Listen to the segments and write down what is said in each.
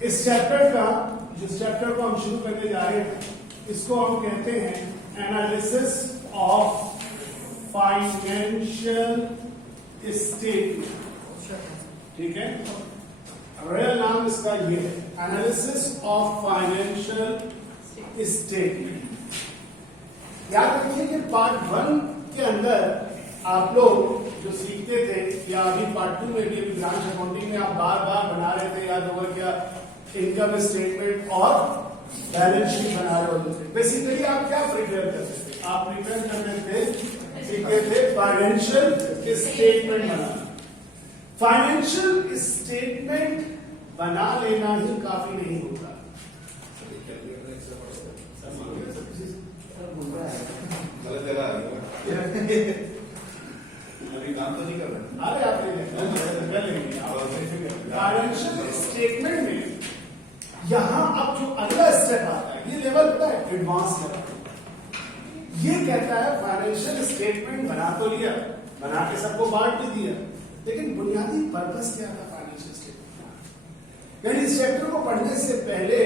इस चैप्टर का जिस चैप्टर को हम शुरू करने जा रहे हैं इसको हम कहते हैं एनालिसिस ऑफ फाइनेंशियल स्टेटमेंट। ठीक है, रियल नाम इसका ये है, एनालिसिस ऑफ फाइनेंशियल स्टेटमेंट। याद रखिए कि पार्ट 1 के अंदर आप लोग जो सीखते थे या अभी पार्ट 2 में भी ब्रांच अकाउंटिंग में आप बार बार बना रहे थे, याद होगा क्या, इनकम स्टेटमेंट और बैलेंस शीट बना रहे होते थे। बेसिकली आप क्या प्रिपेयर करते थे? आप प्रिपेयर करते थे, सीखते थे फाइनेंशियल स्टेटमेंट बनाना। फाइनेंशियल स्टेटमेंट बना लेना ही काफी नहीं होता। अभी काम तो नहीं कर रहे। अरे आप फाइनेंशियल स्टेटमेंट में यहां अब जो अगला स्टेप आता है, ये लेवल होता है एडवांस लेवल। ये कहता है फाइनेंशियल स्टेटमेंट बना तो लिया, बना के सबको बांट भी दिया, लेकिन बुनियादी पर्पस क्या था फाइनेंशियल स्टेटमेंट? यानी इस चैप्टर को पढ़ने से पहले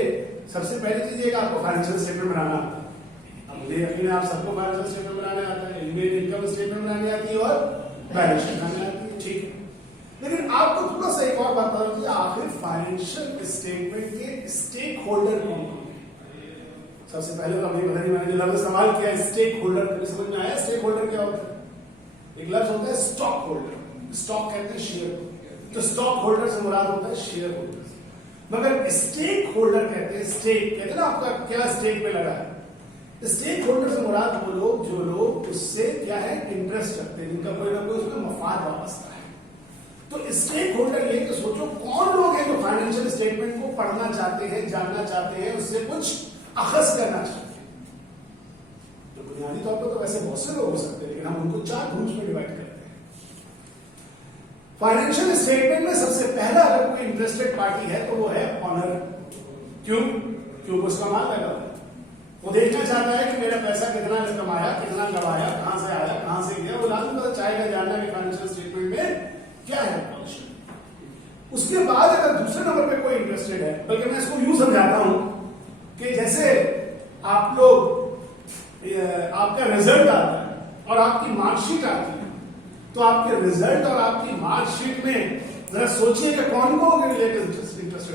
सबसे पहली चीज एक आपको फाइनेंशियल स्टेटमेंट बनाना आता है। अब मुझे यकीन है आप सबको फाइनेंशियल स्टेटमेंट बनाने आता है, इनकम स्टेटमेंट बनानी आती है और बैलेंस शीट बनानी आती है। ठीक है, लेकिन आपको थोड़ा सा एक और बात पता होगी, आखिर फाइनेंशियल स्टेटमेंट के स्टेक होल्डर कौन कौन? सबसे पहले तो हमें पता नहीं, मैंने जो लफ्ज इस्तेमाल किया स्टेक होल्डर, समझ में आया स्टेक होल्डर क्या होता है? एक लफ्ज होता है स्टॉक होल्डर, स्टॉक कहते हैं शेयर, तो स्टॉक होल्डर से मुराद होता है शेयर होल्डर। मगर स्टेक होल्डर कहते हैं, स्टेक कहते हैं ना, आपका क्या स्टेक पे लगा है। स्टेक होल्डर से मुराद वो लोग जो लोग उससे क्या है इंटरेस्ट रखते हैं, जिनका कोई ना कोई उसमें मफाद वापसता है। तो स्टेक होल्डर ये तो सोचो कौन लोग हैं जो फाइनेंशियल स्टेटमेंट को पढ़ना चाहते हैं, जानना चाहते हैं, उससे कुछ अखज करना चाहते हैं। तो बुनियादी तौर पर तो वैसे बहुत से लोग हो सकते हैं, लेकिन हम उनको 4 ग्रुप्स में डिवाइड करते हैं। फाइनेंशियल स्टेटमेंट में सबसे पहला अगर कोई इंटरेस्टेड पार्टी है तो वो है ऑनर। क्यों? क्योंकि उसका माल लगा हुआ है, वो देखना चाहता है कि मेरा पैसा कितना कमाया, कितना गवाया, कहां से आया, कहां से गया, वो लाजमी पता चाहेगा जानना कि फाइनेंशियल स्टेटमेंट में क्या है पॉलिसी। उसके बाद अगर दूसरे नंबर पे कोई इंटरेस्टेड है, बल्कि मैं इसको यूं समझाता हूं कि जैसे आप लोग आपका रिजल्ट आता है और आपकी मार्कशीट आती है, तो आपके रिजल्ट और आपकी मार्कशीट में जरा सोचिए कि कौन को इंटरेस्टेड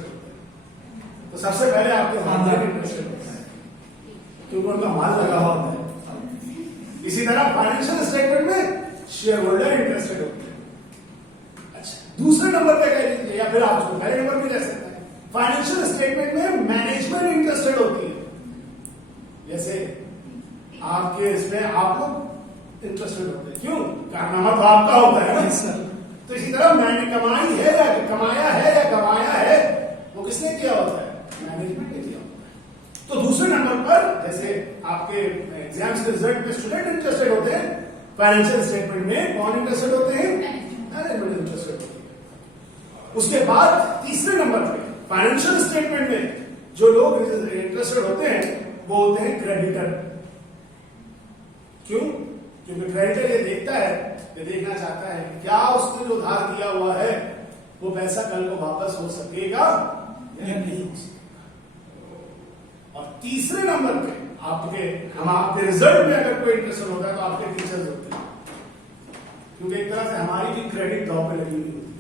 होते हैं। तो सबसे पहले आपके फादर इंटरेस्टेड होता है, क्योंकि उनका माल लगा हुआ होता है। इसी तरह फाइनेंशियल स्टेटमेंट में शेयर होल्डर इंटरेस्टेड होते हैं। दूसरे नंबर पे कह लीजिए, या फिर आप उसको पहले नंबर पे ले सकते हैं, फाइनेंशियल स्टेटमेंट में मैनेजमेंट इंटरेस्टेड होती है। जैसे आपके इसमें आप लोग इंटरेस्टेड होते हैं, क्यों? कारनामा तो आपका होता है ना। तो इसी तरह मैंने कमाई है या कमाया है या गवाया है, वो किसने किया होता है? मैनेजमेंट ने किया होता है। तो दूसरे नंबर पर जैसे आपके एग्जाम्स के रिजल्ट में स्टूडेंट इंटरेस्टेड होते हैं, फाइनेंशियल स्टेटमेंट में कौन इंटरेस्टेड होते हैं? मैनेजमेंट इंटरेस्टेड होते हैं। उसके बाद तीसरे नंबर पे फाइनेंशियल स्टेटमेंट में जो लोग इंटरेस्टेड होते हैं वो होते हैं क्रेडिटर। क्यों? क्योंकि क्रेडिटर ये देखता है, ये देखना चाहता है क्या उसने जो उधार दिया हुआ है वो पैसा कल को वापस हो सकेगा या नहीं हो सकेगा। और तीसरे नंबर पे आपके रिजल्ट में अगर कोई इंटरेस्टेड होता है तो आपके टीचर्स होते हैं, क्योंकि एक तरह से हमारी भी क्रेडिट दांव पे लगी हुई होती है।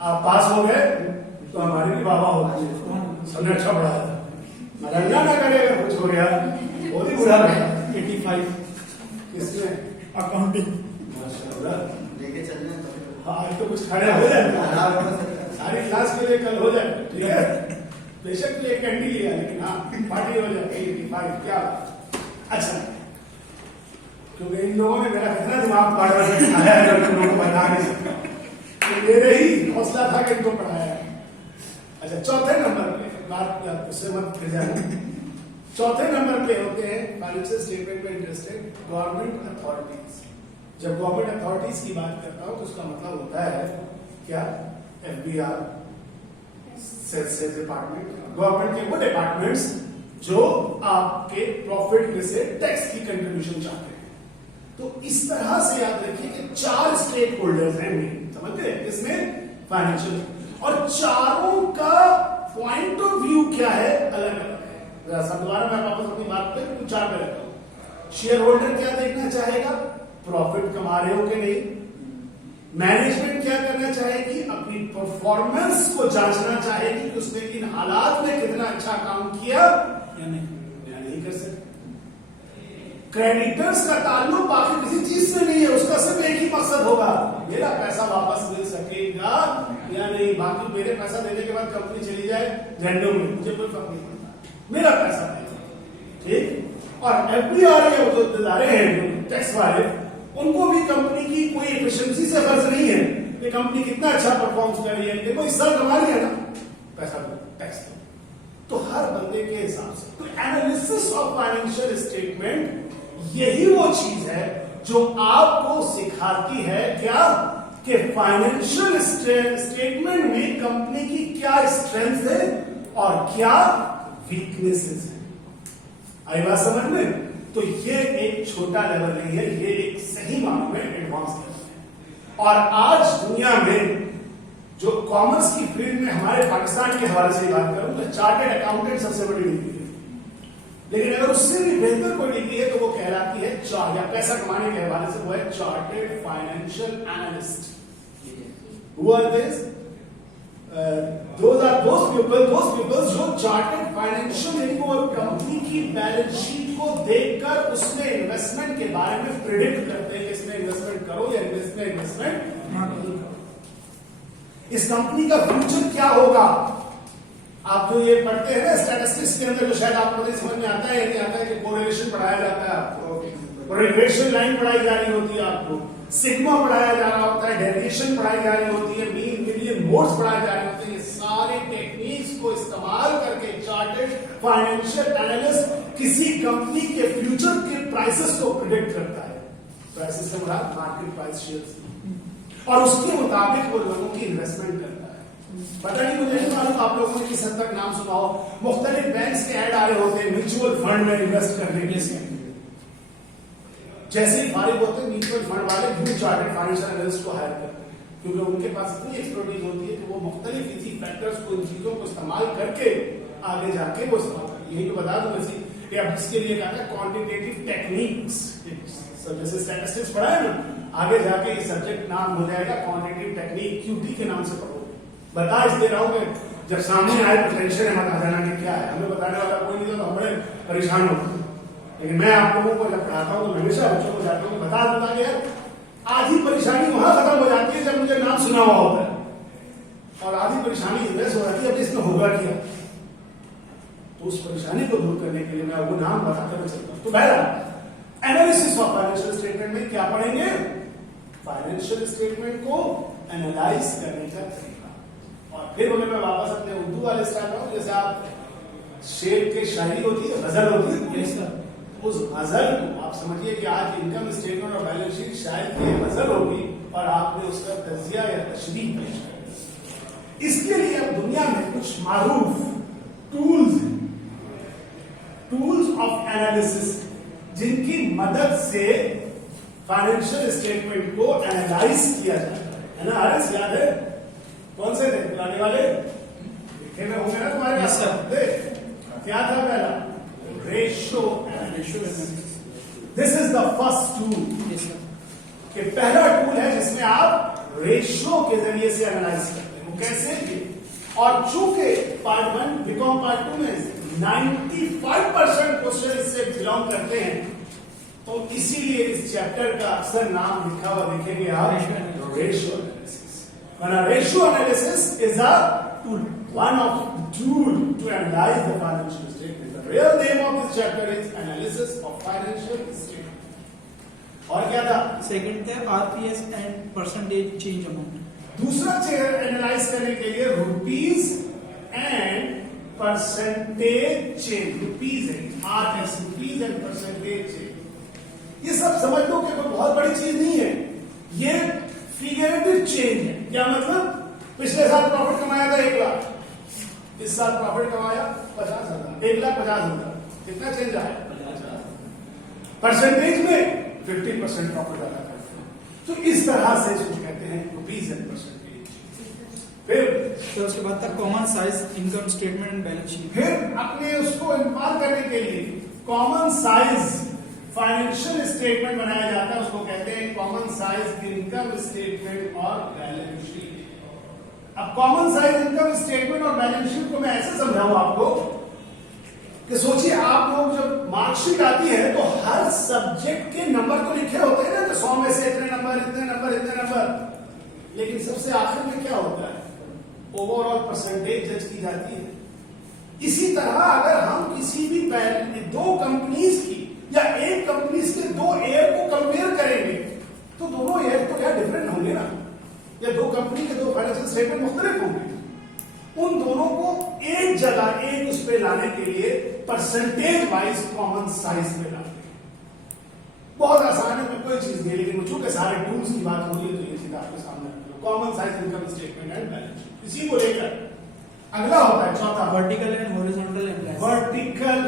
आप पास हो गए तो हमारी भी वाह होती है, सबने अच्छा पढ़ाया, मरना ना करे अगर कुछ हो गया बहुत ही बुरा रहेगा। 85 किसमें? अकाउंटिंग। माशाल्लाह, लेके चलना तो आज तो कुछ खड़े हो जाए, सारी क्लास के लिए कल हो जाए। ठीक है, बेशक लिए कैंडी लिया, लेकिन हाँ पार्टी हो जाए। 85 क्या? अच्छा, क्योंकि इन लोगों ने मेरा कितना दिमाग पाड़ा है, तुम लोगों को बता नहीं सकता, मेरे ही हौसला था कि इनको पढ़ाया। अच्छा, चौथे नंबर पे बात उससे मत फिर जाना। चौथे नंबर पे होते हैं फाइनेंशियल स्टेटमेंट में इंटरेस्टेड गवर्नमेंट अथॉरिटीज। जब गवर्नमेंट अथॉरिटीज की बात करता हूं तो उसका मतलब होता है क्या? FBR, सेल्स डिपार्टमेंट, गवर्नमेंट के वो डिपार्टमेंट्स जो आपके प्रॉफिट में से टैक्स की कंट्रीब्यूशन चाहते हैं। तो इस तरह से याद रखिए कि 4 स्टेक होल्डर्स हैं, समझ गए इसमें फाइनेंशियल, और चारों का पॉइंट ऑफ व्यू क्या है अलग अलग है। सब दोबारा मैं वापस अपनी बात पे विचार में रहता हूं। शेयर होल्डर क्या देखना चाहेगा, प्रॉफिट कमा रहे हो कि नहीं। मैनेजमेंट क्या करना चाहेगी, अपनी परफॉर्मेंस को जांचना चाहेगी कि उसने इन हालात में कितना अच्छा काम किया या नहीं कर सकते। क्रेडिटर्स का ताल्लुक बाकी किसी चीज से नहीं है, उसका सिर्फ एक ही मकसद होगा, मेरा पैसा वापस मिल सकेगा या नहीं। बाकी मेरे पैसा देने के बाद कंपनी चली जाए झंडों में, मुझे कोई फर्क नहीं पड़ता, मेरा पैसा देगा। ठीक। और एफडीआर जो इदारे हैं टैक्स वाले, उनको भी कंपनी की कोई एफिशिएंसी से फर्ज नहीं है कि कंपनी कितना अच्छा परफॉर्म कर रही है। देखो इस साल कमा रही है ना, पैसा दो, टैक्स दो। तो हर बंदे के हिसाब से तो एनालिसिस ऑफ फाइनेंशियल स्टेटमेंट यही वो चीज है जो आपको सिखाती है क्या कि फाइनेंशियल स्टेटमेंट में कंपनी की क्या स्ट्रेंथ है और क्या वीकनेसेस है। आई बात समझ में? तो ये एक छोटा लेवल नहीं है, ये एक सही मानों में एडवांस लेवल है। और आज दुनिया में जो कॉमर्स की फील्ड में हमारे पाकिस्तान के हवाले से बात करूं तो चार्टर्ड अकाउंटेंट सबसे बड़ी डिग्री है, लेकिन अगर उससे भी बेहतर कोई डिग्री है तो वो कहलाती है या पैसा कमाने के हवाले से वो है chartered financial analyst. Who are these? Those are those people जो चार्टर्ड फाइनेंशियल इनको कंपनी की बैलेंस शीट को देखकर उसमें इन्वेस्टमेंट के बारे में प्रिडिक्ट करते हैं कि इसमें इन्वेस्टमेंट करो या इन्वेस्टमेंट ना करो। इस कंपनी का फ्यूचर क्या होगा। आप जो ये पढ़ते हैं ना स्टैटिस्टिक्स के अंदर, जो शायद आपको नहीं समझ में आता है या नहीं आता है कि कोरिलेशन पढ़ाया जाता है आपको, रिग्रेशन लाइन पढ़ाई जा रही होती है आपको, सिग्मा पढ़ाया जा रहा होता है, डेविएशन पढ़ाई जा रही होती है, मीन मीडियन मोड्स पढ़ाए जा रहे होते हैं। ये सारे टेक्निक्स को इस्तेमाल करके चार्टर्ड फाइनेंशियल एनालिस्ट किसी कंपनी के फ्यूचर के प्राइसेस को प्रिडिक्ट करता है। प्राइसेस से मुराद मार्केट प्राइस शेयर्स, और उसके मुताबिक वो लोगों की इन्वेस्टमेंट करता है। पता नहीं, मुझे नहीं मालूम आप लोगों ने किस हद तक नाम सुना हो, मुख्तलिफ बैंक्स के ऐड आ रहे होते हैं म्यूचुअल फंड में इन्वेस्ट करने के लिए। जैसे ही फारिग होते हैं म्यूचुअल फंड वाले यूं चार्टर्ड फाइनेंशियल एनालिस्ट को हायर करते हैं, क्योंकि उनके पास इतनी एक्सपर्टीज होती है कि वो मुख्तलिफ इसी फैक्टर्स को, इन चीजों को इस्तेमाल करके आगे जाके वो इस्तेमाल करते हैं। यही तो बता दूं वैसे कि अब इसके लिए क्या है क्वांटिटेटिव टेक्निक्स, जैसे स्टैटिस्टिक्स पढ़ा है ना, आगे जाके ये सब्जेक्ट नाम हो जाएगा क्वांटिटेटिव टेक्निक, क्यूटी के नाम से पढ़ोगे। बता इस दे रहा हूं कि जब सामने आए तो टेंशन है, मत आ जाना कि क्या है, हमें बताने वाला कोई नहीं, तो हम बड़े परेशान होते हैं। लेकिन मैं आप लोगों को जब पढ़ाता हूं तो हमेशा बच्चों को जाता हूं बता दूंगा कि यार आधी परेशानी वहां खत्म हो जाती है जब मुझे नाम सुना हुआ होता है, और आधी परेशानी इन्वेस्ट हो जाती है अब इसमें होगा क्या। तो उस परेशानी को दूर करने के लिए मैं वो नाम बताते हुए चलता हूं। तो बहरहाल एनालिसिस ऑफ फाइनेंशियल स्टेटमेंट में क्या पढ़ेंगे, फाइनेंशियल स्टेटमेंट को एनालाइज करने का तरीका। और फिर अगर मैं वापस अपने उर्दू वाले स्टाइल में, जैसे आप शेर की शायरी होती है, गजल होती है, उस गजल को आप समझिए कि आज इनकम स्टेटमेंट और बैलेंस शीट शायद ये गजल होगी और आपने उसका तजिया या तशरीह पेश कर। इसके लिए अब दुनिया में कुछ मारूफ टूल्स हैं, टूल्स ऑफ एनालिसिस, जिनकी मदद से फाइनेंशियल स्टेटमेंट को एनालाइज किया जाता है ना। आरएस याद है कौन से थे पुराने वाले, लिखे में होंगे ना तुम्हारे पास। क्या था पहला, ratio analysis. This is the first tool, कि पहला टूल है जिसमें आप रेशियो के जरिए से एनालाइज करते हैं। वो कैसे, और चूंकि पार्ट 1 बीकॉम पार्ट 2 में 95% क्वेश्चन इससे बिलोंग करते हैं, तो इसीलिए इस चैप्टर का अक्सर नाम लिखा हुआ देखेंगे आप ratio analysis. Ratio analysis is a tool, one of the tool to analyze the financial statement. The real name of this chapter is analysis of financial statement. और क्या था, सेकंड थे RPS and percentage change amount. दूसरा chair analyse करने के लिए rupees and percentage change, rupees and RS, rupees and percentage change. ये सब समझ लो कि कोई बहुत बड़ी चीज नहीं है, ये फिगरेटिव चेंज है। क्या मतलब, पिछले साल प्रॉफिट कमाया था 1 लाख, इस साल प्रॉफिट कमाया 50,000, 1,50,000, कितना चेंज आया, 50,000। परसेंटेज में 50% प्रॉफिट आया। तो इस तरह से इसको कहते हैं रुपीज एंड परसेंटेज। फिर उसके बाद था common size income statement and balance sheet. फिर अपने उसको इम्पार करने के लिए कॉमन साइज फाइनेंशियल स्टेटमेंट बनाया जाता है, उसको कहते हैं कॉमन साइज इनकम स्टेटमेंट और बैलेंस शीट। अब कॉमन साइज इनकम स्टेटमेंट और बैलेंस शीट को मैं ऐसे समझाऊं आपको कि सोचिए आप लोग जब मार्कशीट आती है तो हर सब्जेक्ट के नंबर तो लिखे होते हैं ना, तो 100 में से इतने नंबर इतने नंबर इतने नंबर, लेकिन सबसे आखिर में क्या होता है, ओवरऑल परसेंटेज जज की जाती है। इसी तरह अगर हम किसी भी दो कंपनीज की या एक कंपनीज के दो एयर को कंपेयर करेंगे तो दोनों एयर तो क्या डिफरेंट होंगे ना, या दो कंपनी के दो फाइनेंशियल स्टेटमेंट मुख्तलिफ होंगे। उन दोनों को एक जगह एक उस पे लाने के लिए परसेंटेज वाइज कॉमन साइज में लाते हैं। बहुत आसान है, कोई चीज नहीं, लेकिन चूंकि सारे टूल्स की बात हो रही है तो ये चीज आपके सामने common size income statement and balance sheet. इसी को लेकर अगला होता है चौथा, vertical and horizontal employees. Vertical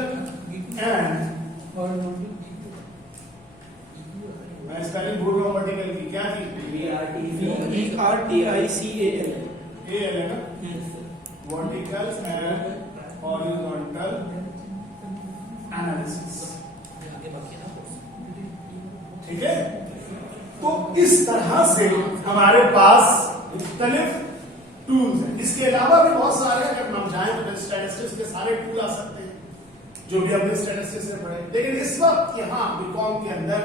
and, मैं स्पेलिंग भूल रहा हूं, वर्टिकल की क्या थी, VERTICAL है ना, वर्टिकल एंड हॉरिजॉन्टल एनालिसिस, ठीक है। तो इस तरह से हमारे पास मुख्तलिफ टूल्स हैं। इसके अलावा भी बहुत सारे, अगर हम चाहें तो स्टैटिस्टिक्स के सारे टूल आ सकते हैं जो भी हमने स्टैटिस्टिक्स से पढ़े, लेकिन इस वक्त यहाँ बीकॉम के अंदर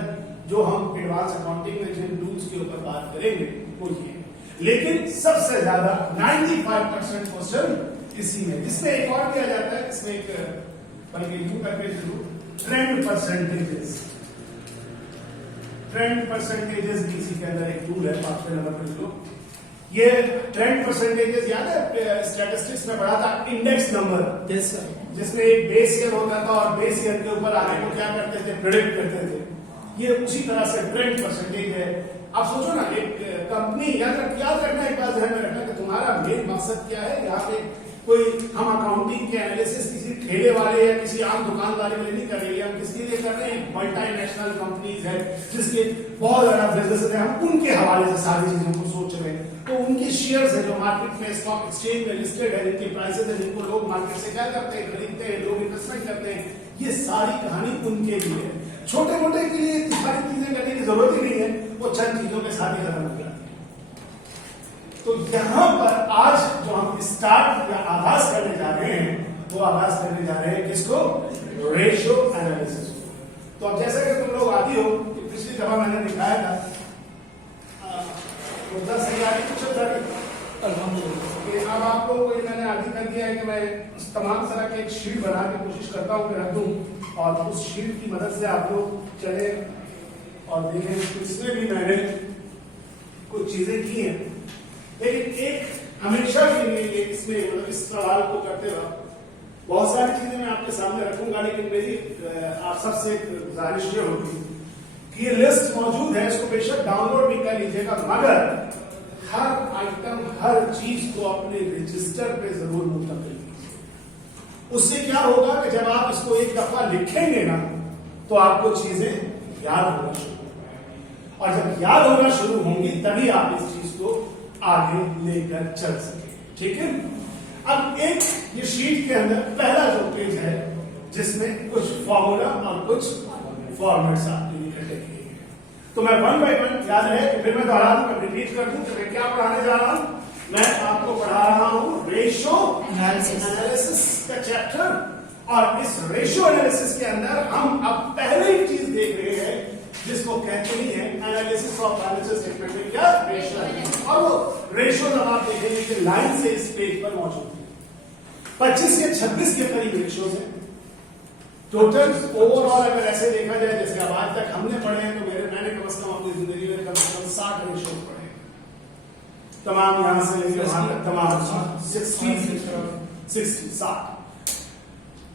जो हम एडवांस अकाउंटिंग में जिन टूल्स के ऊपर बात करेंगे वो ये, लेकिन सबसे ज्यादा 95% क्वेश्चन इसी में, जिसमें एक और दिया जाता है, इसमें एक बल्कि यूं करके ट्रेंड परसेंटेजेस, ट्रेंड परसेंटेजेस इसी के अंदर एक टूल है, 5वें नंबर पर जो ये ट्रेंड परसेंटेजेस याद है स्टैटिस्टिक्स में पढ़ा था, इंडेक्स नंबर, जिसमें एक बेस ईयर होता था और बेस ईयर के ऊपर आगे को क्या करते थे, प्रेडिक्ट करते थे। ये उसी तरह से ट्रेंड परसेंटेज है। आप सोचो ना, एक कंपनी, याद रखना, एक बात ध्यान में रखना कि तुम्हारा मेन मकसद क्या है। यहाँ पे कोई हम अकाउंटिंग के एनालिसिस किसी ठेले वाले या किसी आम दुकान वाले के लिए नहीं कर रहे हैं, हम किसके लिए कर रहे हैं, मल्टीनेशनल कंपनीज है जिसके बहुत ज्यादा बिजनेस है, हम उनके हवाले से सारी चीजों को सोच रहे हैं। तो उनके शेयर्स है जो मार्केट में स्टॉक एक्सचेंज में लिस्टेड है, जिनके प्राइसेस है, जिनको लोग मार्केट से क्या करते हैं, खरीदते हैं, लोग इन्वेस्टमेंट करते हैं, ये सारी कहानी उनके लिए है। छोटे मोटे के लिए सारी चीजें करने की जरूरत ही नहीं है, वो चंद चीजों के साथ ही खत्म हो जाती है। तो यहां पर आज जो हम स्टार्ट या आभास करने जा रहे हैं, वो आभास करने जा रहे हैं किसको, रेशियो एनालिसिस को। तो अब जैसा कि तुम लोग आदि हो कि पिछली दफा मैंने दिखाया था, मुद्दा सही आ रही, अब आप लोगों को मैंने आदि कर दिया है कि मैं तमाम तरह की एक शीट बना के कोशिश करता हूं कि रख दूं, और उस शीट की मदद से आप लोग चले और देखें। इसमें भी मैंने कुछ चीजें की हैं, लेकिन एक हमेशा के लिए इसमें मतलब इस सवाल को करते वक्त बहुत सारी चीजें मैं आपके सामने रखूंगा, लेकिन मेरी आप सबसे एक गुजारिश ये होगी कि ये लिस्ट मौजूद है, इसको बेशक डाउनलोड भी कर लीजिएगा, मगर हर आइटम हर चीज को अपने रजिस्टर पे जरूर मुंतकिल कीजिए। उससे क्या होगा कि जब आप इसको एक दफा लिखेंगे ना तो आपको चीजें याद होना शुरू होंगी, और जब याद होना शुरू होंगी तभी आप इस चीज को आगे लेकर चल सके, ठीक है। अब एक ये शीट के अंदर पहला जो पेज है जिसमें कुछ फॉर्मूला और कुछ फॉर्मेट्स आपके लिए इकट्ठे किए गए, तो मैं वन बाय वन, याद है कि फिर मैं दोहरा दूं, मैं रिपीट कर दूं कि मैं क्या पढ़ाने जा रहा हूं। मैं आपको पढ़ा रहा हूं रेशियो एनालिसिस का चैप्टर, और इस रेशियो एनालिसिस के अंदर हम अब पहले एक चीज देख रहे हैं जिसको कहते ही है एनालिसिस ऑफ फाइनेंशियल स्टेटमेंट में क्या रेशियो, और वो रेशियो जब आप देखेंगे कि लाइन से इस पेज पर मौजूद है, 25 से 26 के करीब रेशियोज है टोटल। ओवरऑल अगर ऐसे देखा जाए जैसे अब आज तक हमने पढ़े हैं, तो मैंने कम से कम अपनी जिंदगी में कम से कम 60 रेशियोज पढ़े, तमाम यहां से लेकर वहां तक तमाम 60।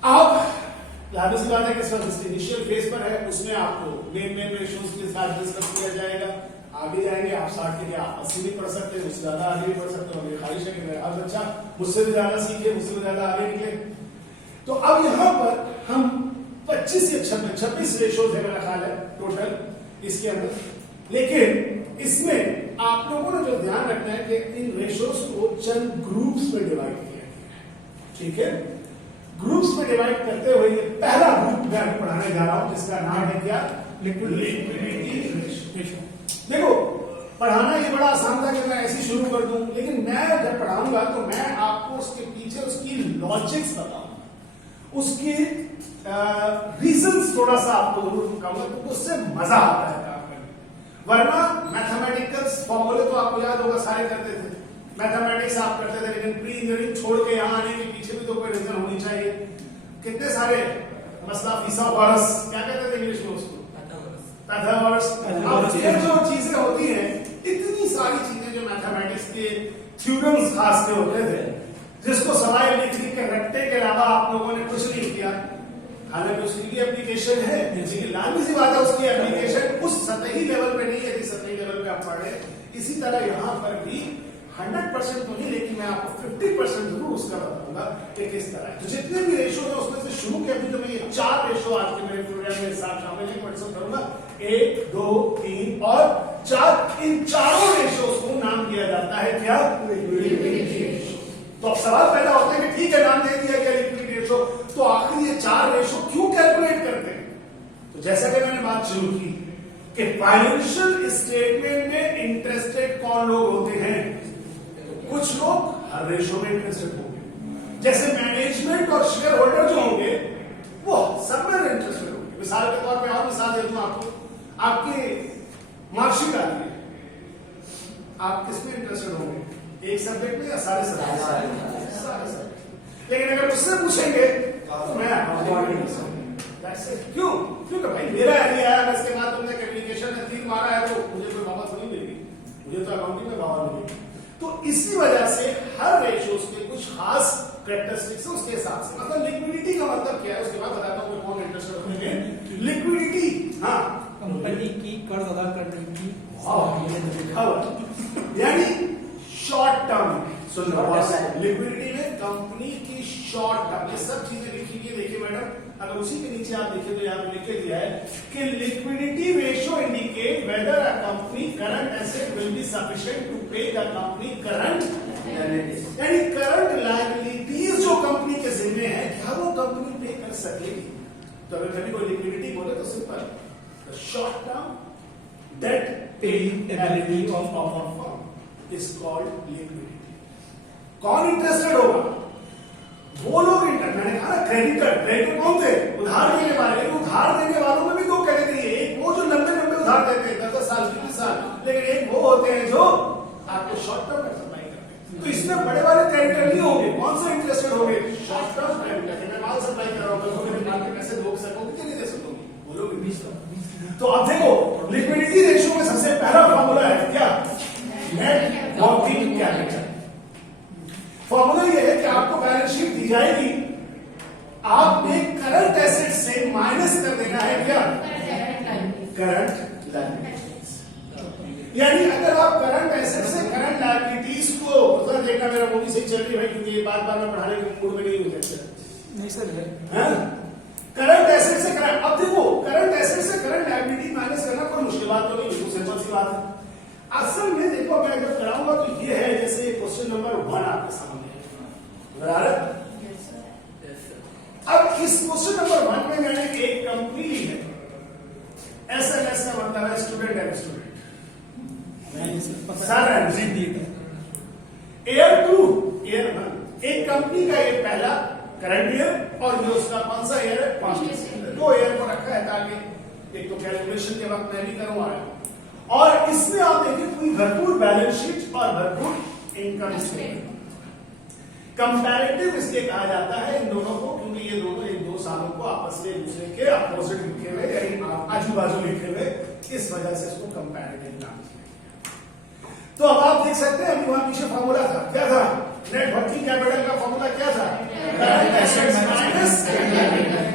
अब लाभ सी बात है कि इस इनिशियल फेज पर है, उसमें आपको मेन रेशियोज के साथ डिस्कस किया जाएगा। आगे जाएंगे आप 60 के लिए आप 80 भी पढ़ सकते हैं, उससे ज्यादा आगे भी पढ़ सकते हो। मेरी ख्वाहिश है कि मेरा आज अच्छा मुझसे भी ज्यादा सीखे, मुझसे भी ज्यादा आगे निकले। तो अब यहां पर हम 25 से 26 रेशियोज है मेरा ख्याल है टोटल इसके अंदर, लेकिन इसमें आप लोगों को जो ध्यान रखना है कि इन रेशियोज को चंद ग्रुप्स में डिवाइड किया गया है, ठीक है। ग्रुप्स में डिवाइड करते हुए ये पहला ग्रुप मैं अभी पढ़ाने जा रहा हूं जिसका नाम है क्या, लिक्विडिटी रेशियो। देखो पढ़ाना ये बड़ा आसान था कि मैं ऐसे शुरू कर दूं, लेकिन मैं जब पढ़ाऊंगा तो मैं आपको उसके पीछे उसकी लॉजिक्स बताऊंगा, उसकी रीजंस थोड़ा सा आपको जरूर बताऊंगा, क्योंकि उससे मजा आता है काम करने में। वरना मैथमेटिकल फॉर्मूले तो आपको याद होगा सारे करते थे, मैथमेटिक्स आप करते थे, लेकिन प्री इंजीनियरिंग छोड़ के यहाँ आने के पीछे भी तो कोई रीजन होनी चाहिए। कितने सारे मसला फिसावर्स क्या कहते थे इंग्लिश में उसको, पैथावर्स। अब ये जो चीजें होती हैं, इतनी सारी चीजें जो मैथमेटिक्स के थ्योरम्स खास के होते थे, जिसको सवाल लिख के रटने के अलावा आप लोगों ने कुछ नहीं किया। हालांकि उसकी भी एप्लीकेशन है, लाजमी सी बात है उसकी एप्लीकेशन उस सतही लेवल पे नहीं है जिस सतही लेवल पे आप पढ़ रहे हैं। इसी तरह यहाँ पर भी 100% तो नहीं, लेकिन मैं आपको 50% जरूर उसका बताऊंगा कि किस तरह है। तो जितने भी रेशो है उसमें से शुरू के अभी तो मैं ये 4 रेशो आज के मेरे प्रोग्राम में साथ शामिल है, व्हाट्सएप करूंगा 1, 2, 3 और 4। इन चारों रेशोज को नाम दिया जाता है क्या, लिक्विडिटी रेशो। तो अब सवाल पैदा होता है कि ठीक है नाम दे दिया क्या लिक्विडिटी रेशो, तो आखिर ये 4 रेशो क्यों कैलकुलेट करते हैं। तो जैसा कि मैंने बात शुरू की कि फाइनेंशियल स्टेटमेंट में इंटरेस्टेड कौन लोग होते हैं, कुछ लोग हर रेशो में इंटरेस्टेड होंगे, जैसे मैनेजमेंट और शेयर होल्डर जो होंगे वो सब में इंटरेस्टेड होंगे। मिसाल के तौर पे और मिसाल दे दूं आपको, आपकी मार्कशीट आ रही है, आप किसमें इंटरेस्टेड होंगे, एक सब्जेक्ट में या सारे सब्जेक्ट। लेकिन अगर उससे पूछेंगे तो मैं क्यों, क्योंकि भाई मेरा एरिया है, इसके बाद तुमने कम्युनिकेशन में 3 मारा है तो मुझे कोई बाबा थोड़ी मिलेगी, मुझे तो अकाउंटिंग में बाबा मिलेगी। तो इसी वजह से हर रेशियोज के कुछ खास कैरेक्टरिस्टिक्स है उसके हिसाब से। मतलब लिक्विडिटी का मतलब क्या है उसके बाद बताता हूं कौन इंटरेस्टेड होंगे। लिक्विडिटी, हाँ, कंपनी की कर्ज अदा करने की, यानी शॉर्ट टर्म। सुन लो लिक्विडिटी में कंपनी की शॉर्ट टर्म, ये सब चीजें लिखी हुई है। देखिए मैडम, अगर उसी के नीचे आप देखिए तो यहाँ पे लिख के दिया है कि liquidity ratio indicate whether a company current asset will be sufficient to pay the company current, यानी करंट लायबिलिटीज जो कंपनी के जिम्मे है क्या वो कंपनी पे कर सकेगी। तो अगर कभी कोई लिक्विडिटी बोले तो simple, the short term debt paying ability of a firm is called liquidity. कौन इंटरेस्टेड होगा, वो लोग मैंने कहा क्रेडिटर, क्रेडिटर कौन थे, उधार देने वाले। उधार देने वालों में भी 2 कैटेगरी है, एक वो जो लंबे लंबे उधार देते हैं 10 साल 20 साल, लेकिन एक वो होते हैं जो आपको शॉर्ट टर्म में सप्लाई करते हैं। तो इसमें बड़े वाले क्रेडिटर नहीं होंगे, कौन से इंटरेस्टेड होंगे, शॉर्ट टर्म क्रेडिटर। मैं माल सप्लाई कर रहा हूँ तो मेरे माल के पैसे रोक सकोगे कि नहीं दे सकोगे, बोलोगे। तो अब देखो लिक्विडिटी रेशियो में सबसे पहला फॉर्मूला है क्या, नेट वर्किंग कैपिटल। फॉर्मूला ये है कि आपको बैलेंस शीट दी जाएगी, आपने करंट एसेट से माइनस कर देना है क्या, करंट लायबिलिटीज। यानी अगर आप करंट एसेट से करंट लायबिलिटीज को मतलब देखना, मेरा मूवी से चल रही है क्योंकि ये बार बार मैं पढ़ाने के मूड में नहीं हूं नहीं सर है। करंट एसेट से करंट, अब देखो करंट एसेट से करंट लायबिलिटी माइनस करना कोई मुश्किल बात तो नहीं, बिल्कुल सिंपल सी बात है। असल में देखो मैं जब कराऊंगा तो ये है जैसे क्वेश्चन नंबर 1 आपके सामने है। अब इस क्वेश्चन नंबर 1 में मैंने एक कंपनी ली है, एसएमएस का मतलब है student and student, sir and ji. Year 2 year 1 एक कंपनी का ये पहला करंट ईयर और ये उसका कौन सा ईयर है, 2 ईयर को रखा है ताकि एक तो कैलकुलेशन के वक्त मैं भी करूं आया। और इसमें आप देखिए पूरी भरपूर बैलेंस शीट और भरपूर इनकम स्टेटमेंट। कंपैरेटिव इसलिए कहा जाता है इन दोनों को क्योंकि ये दोनों 1-2 सालों को आपस में एक दूसरे के अपोजिट लिखे हुए यानी आजू बाजू लिखे हुए, इस वजह से इसको कंपैरेटिव नाम दिया। तो अब आप देख सकते हैं अभी वहां पीछे फॉर्मूला था, क्या था, नेट वर्किंग कैपिटल का फॉर्मूला क्या था, करंट एसेट्स माइनस।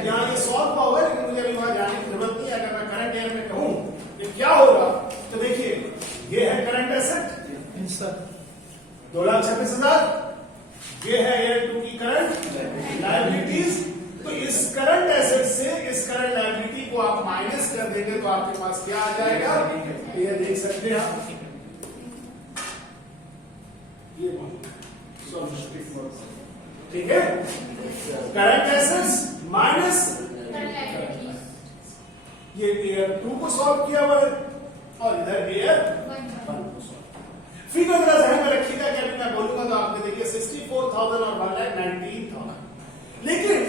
यहाँ ये सॉल्व हुआ हुआ है लेकिन मुझे अभी वहां जाने की जरूरत नहीं है। अगर मैं करंट ईयर में कहूं कि क्या होगा तो देखिए ये है करंट एसेट 2,26,000, ये है ईयर 2 की करंट लायबिलिटीज। तो इस करंट एसेट से इस करंट लायबिलिटी को आप माइनस कर देंगे तो आपके पास क्या आ जाएगा, ये देख सकते हैं आप ठीक है, करंट एसेट्स माइनस ये ईयर 2 को सॉल्व किया हुआ है और इधर ईयर 1 को सॉल्व। फिगर जरा ध्यान में रखिएगा कि अभी मैं बोलूंगा तो आपने देखिए 64,000 और 1,19,000। लेकिन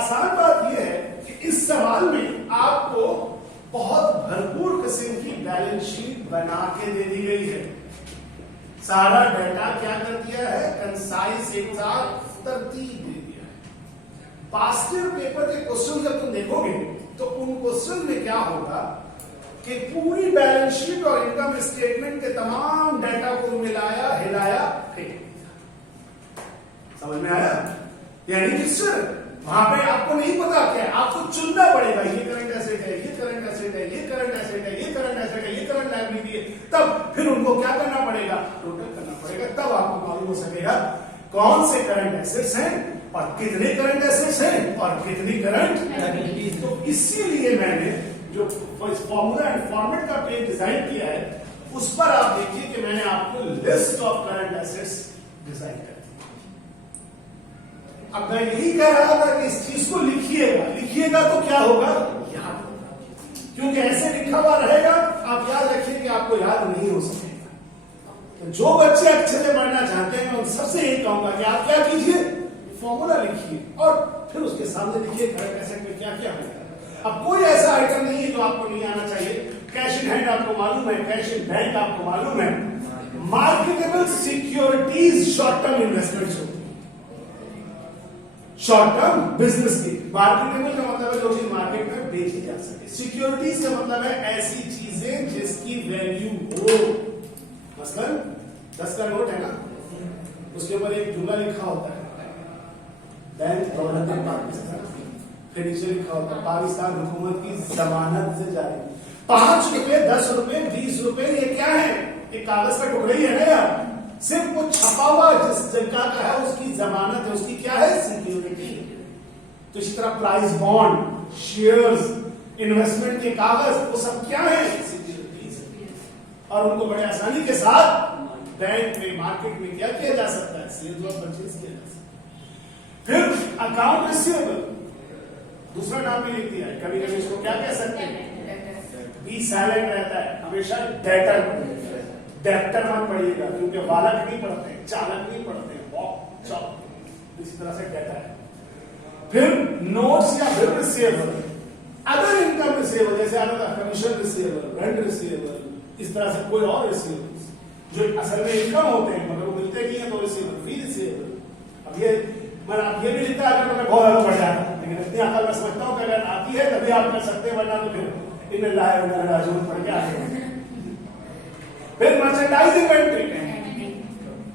आसान बात यह है कि इस सवाल में आपको बहुत भरपूर किस्म की बैलेंस शीट बना के दे दी गई है। सारा डाटा क्या कर दिया है, कंसाइज एक साथ तरतीब दे दिया है। पास्ट ईयर पेपर के क्वेश्चन जब तुम देखोगे तो उन क्वेश्चन में क्या होगा कि पूरी बैलेंस शीट और इनकम स्टेटमेंट के तमाम डाटा को मिलाया, हिलाया, फेंक दिया। समझ में आया? यानी कि सर वहां पे आपको नहीं पता क्या, आपको चुनना पड़ेगा, ये करंट एसेट है, ये करंट एसेट है, ये करंट एसेट है, ये करंट एसेट है, ये करंट लायबिलिटी है। तब फिर उनको क्या करना पड़ेगा, टोटल करना पड़ेगा, तब आपको मालूम हो सकेगा कौन से करंट एसेट्स हैं और कितने करंट एसेट्स हैं और कितनी करंट लायबिलिटीज। तो इसीलिए मैंने जो फॉर्मूला एंड फॉर्मेट का पेज डिजाइन किया है उस पर आप देखिए कि मैंने आपको list of current assets design कर। अब मैं यही कह रहा था कि इस चीज को लिखिएगा तो क्या होगा, याद होगा, क्योंकि ऐसे लिखा हुआ रहेगा आप याद रखिए कि आपको याद नहीं हो सकेगा। तो जो बच्चे अच्छे से पढ़ना चाहते हैं मैं उन सबसे यही कहूंगा कि आप क्या कीजिए, फॉर्मूला लिखिए और फिर उसके सामने लिखिए करंट एसेट में क्या क्या होगा। अब कोई ऐसा आइटम नहीं है जो आपको नहीं आना चाहिए। कैश इन हैंड आपको मालूम है, कैश इन बैंक आपको मालूम है, marketable securities short term investments होती है, शॉर्ट टर्म बिजनेस की। मार्केटेबल का मतलब है जो चीज मार्केट में बेची जा सके, सिक्योरिटीज का मतलब है ऐसी चीजें जिसकी वैल्यू हो। मसलन 10 का नोट है ना, उसके ऊपर एक जुमला लिखा होता है बैंक दौलत पाकिस्तान, फिर नीचे लिखा होता है पाकिस्तान हुकूमत की जमानत से जारी। 5 रुपए, 10 रुपए, 20 रुपए, ये क्या है, एक कागज का टुकड़ा ही है ना यार, सिर्फ वो छपा हुआ जिस जगह का है उसकी जमानत है, उसकी क्या है, सिक्योरिटी। तो इसी तरह प्राइस बॉन्ड, शेयर्स, इन्वेस्टमेंट के कागज, वो सब क्या है, सिक्योरिटीज। और उनको बड़े आसानी के साथ बैंक में, मार्केट में क्या किया जा सकता है, सेल्स और परचेज किया जा सकता है। फिर अकाउंट रिसीवेबल, दूसरा नाम भी लिख दिया है, कभी कभी इसको क्या कह सकते हैं, बी साइलेंट रहता है हमेशा, डेप्टर मत पढ़िएगा क्योंकि बालक नहीं पढ़ते, चालक नहीं पढ़ते, वॉक चॉक, इसी तरह से डेटा है। फिर नोट्स या bill receivable, other income receivable, जैसे other commission receivable, rent receivable, इस तरह से कोई और रिसीवेबल जो असल में इनकम होते हैं मगर वो मिलते नहीं है तो रिसीवेबल, फी रिसीवेबल। अब ये भी लिखता है तो बहुत ज्यादा बढ़ जाता है, लेकिन इतनी अकल मैं समझता हूँ कि अगर आती है तभी आप कर सकते हैं, वरना तो फिर इन राजून पढ़ के आगे। फिर मर्चेंडाइज इन्वेंट्री,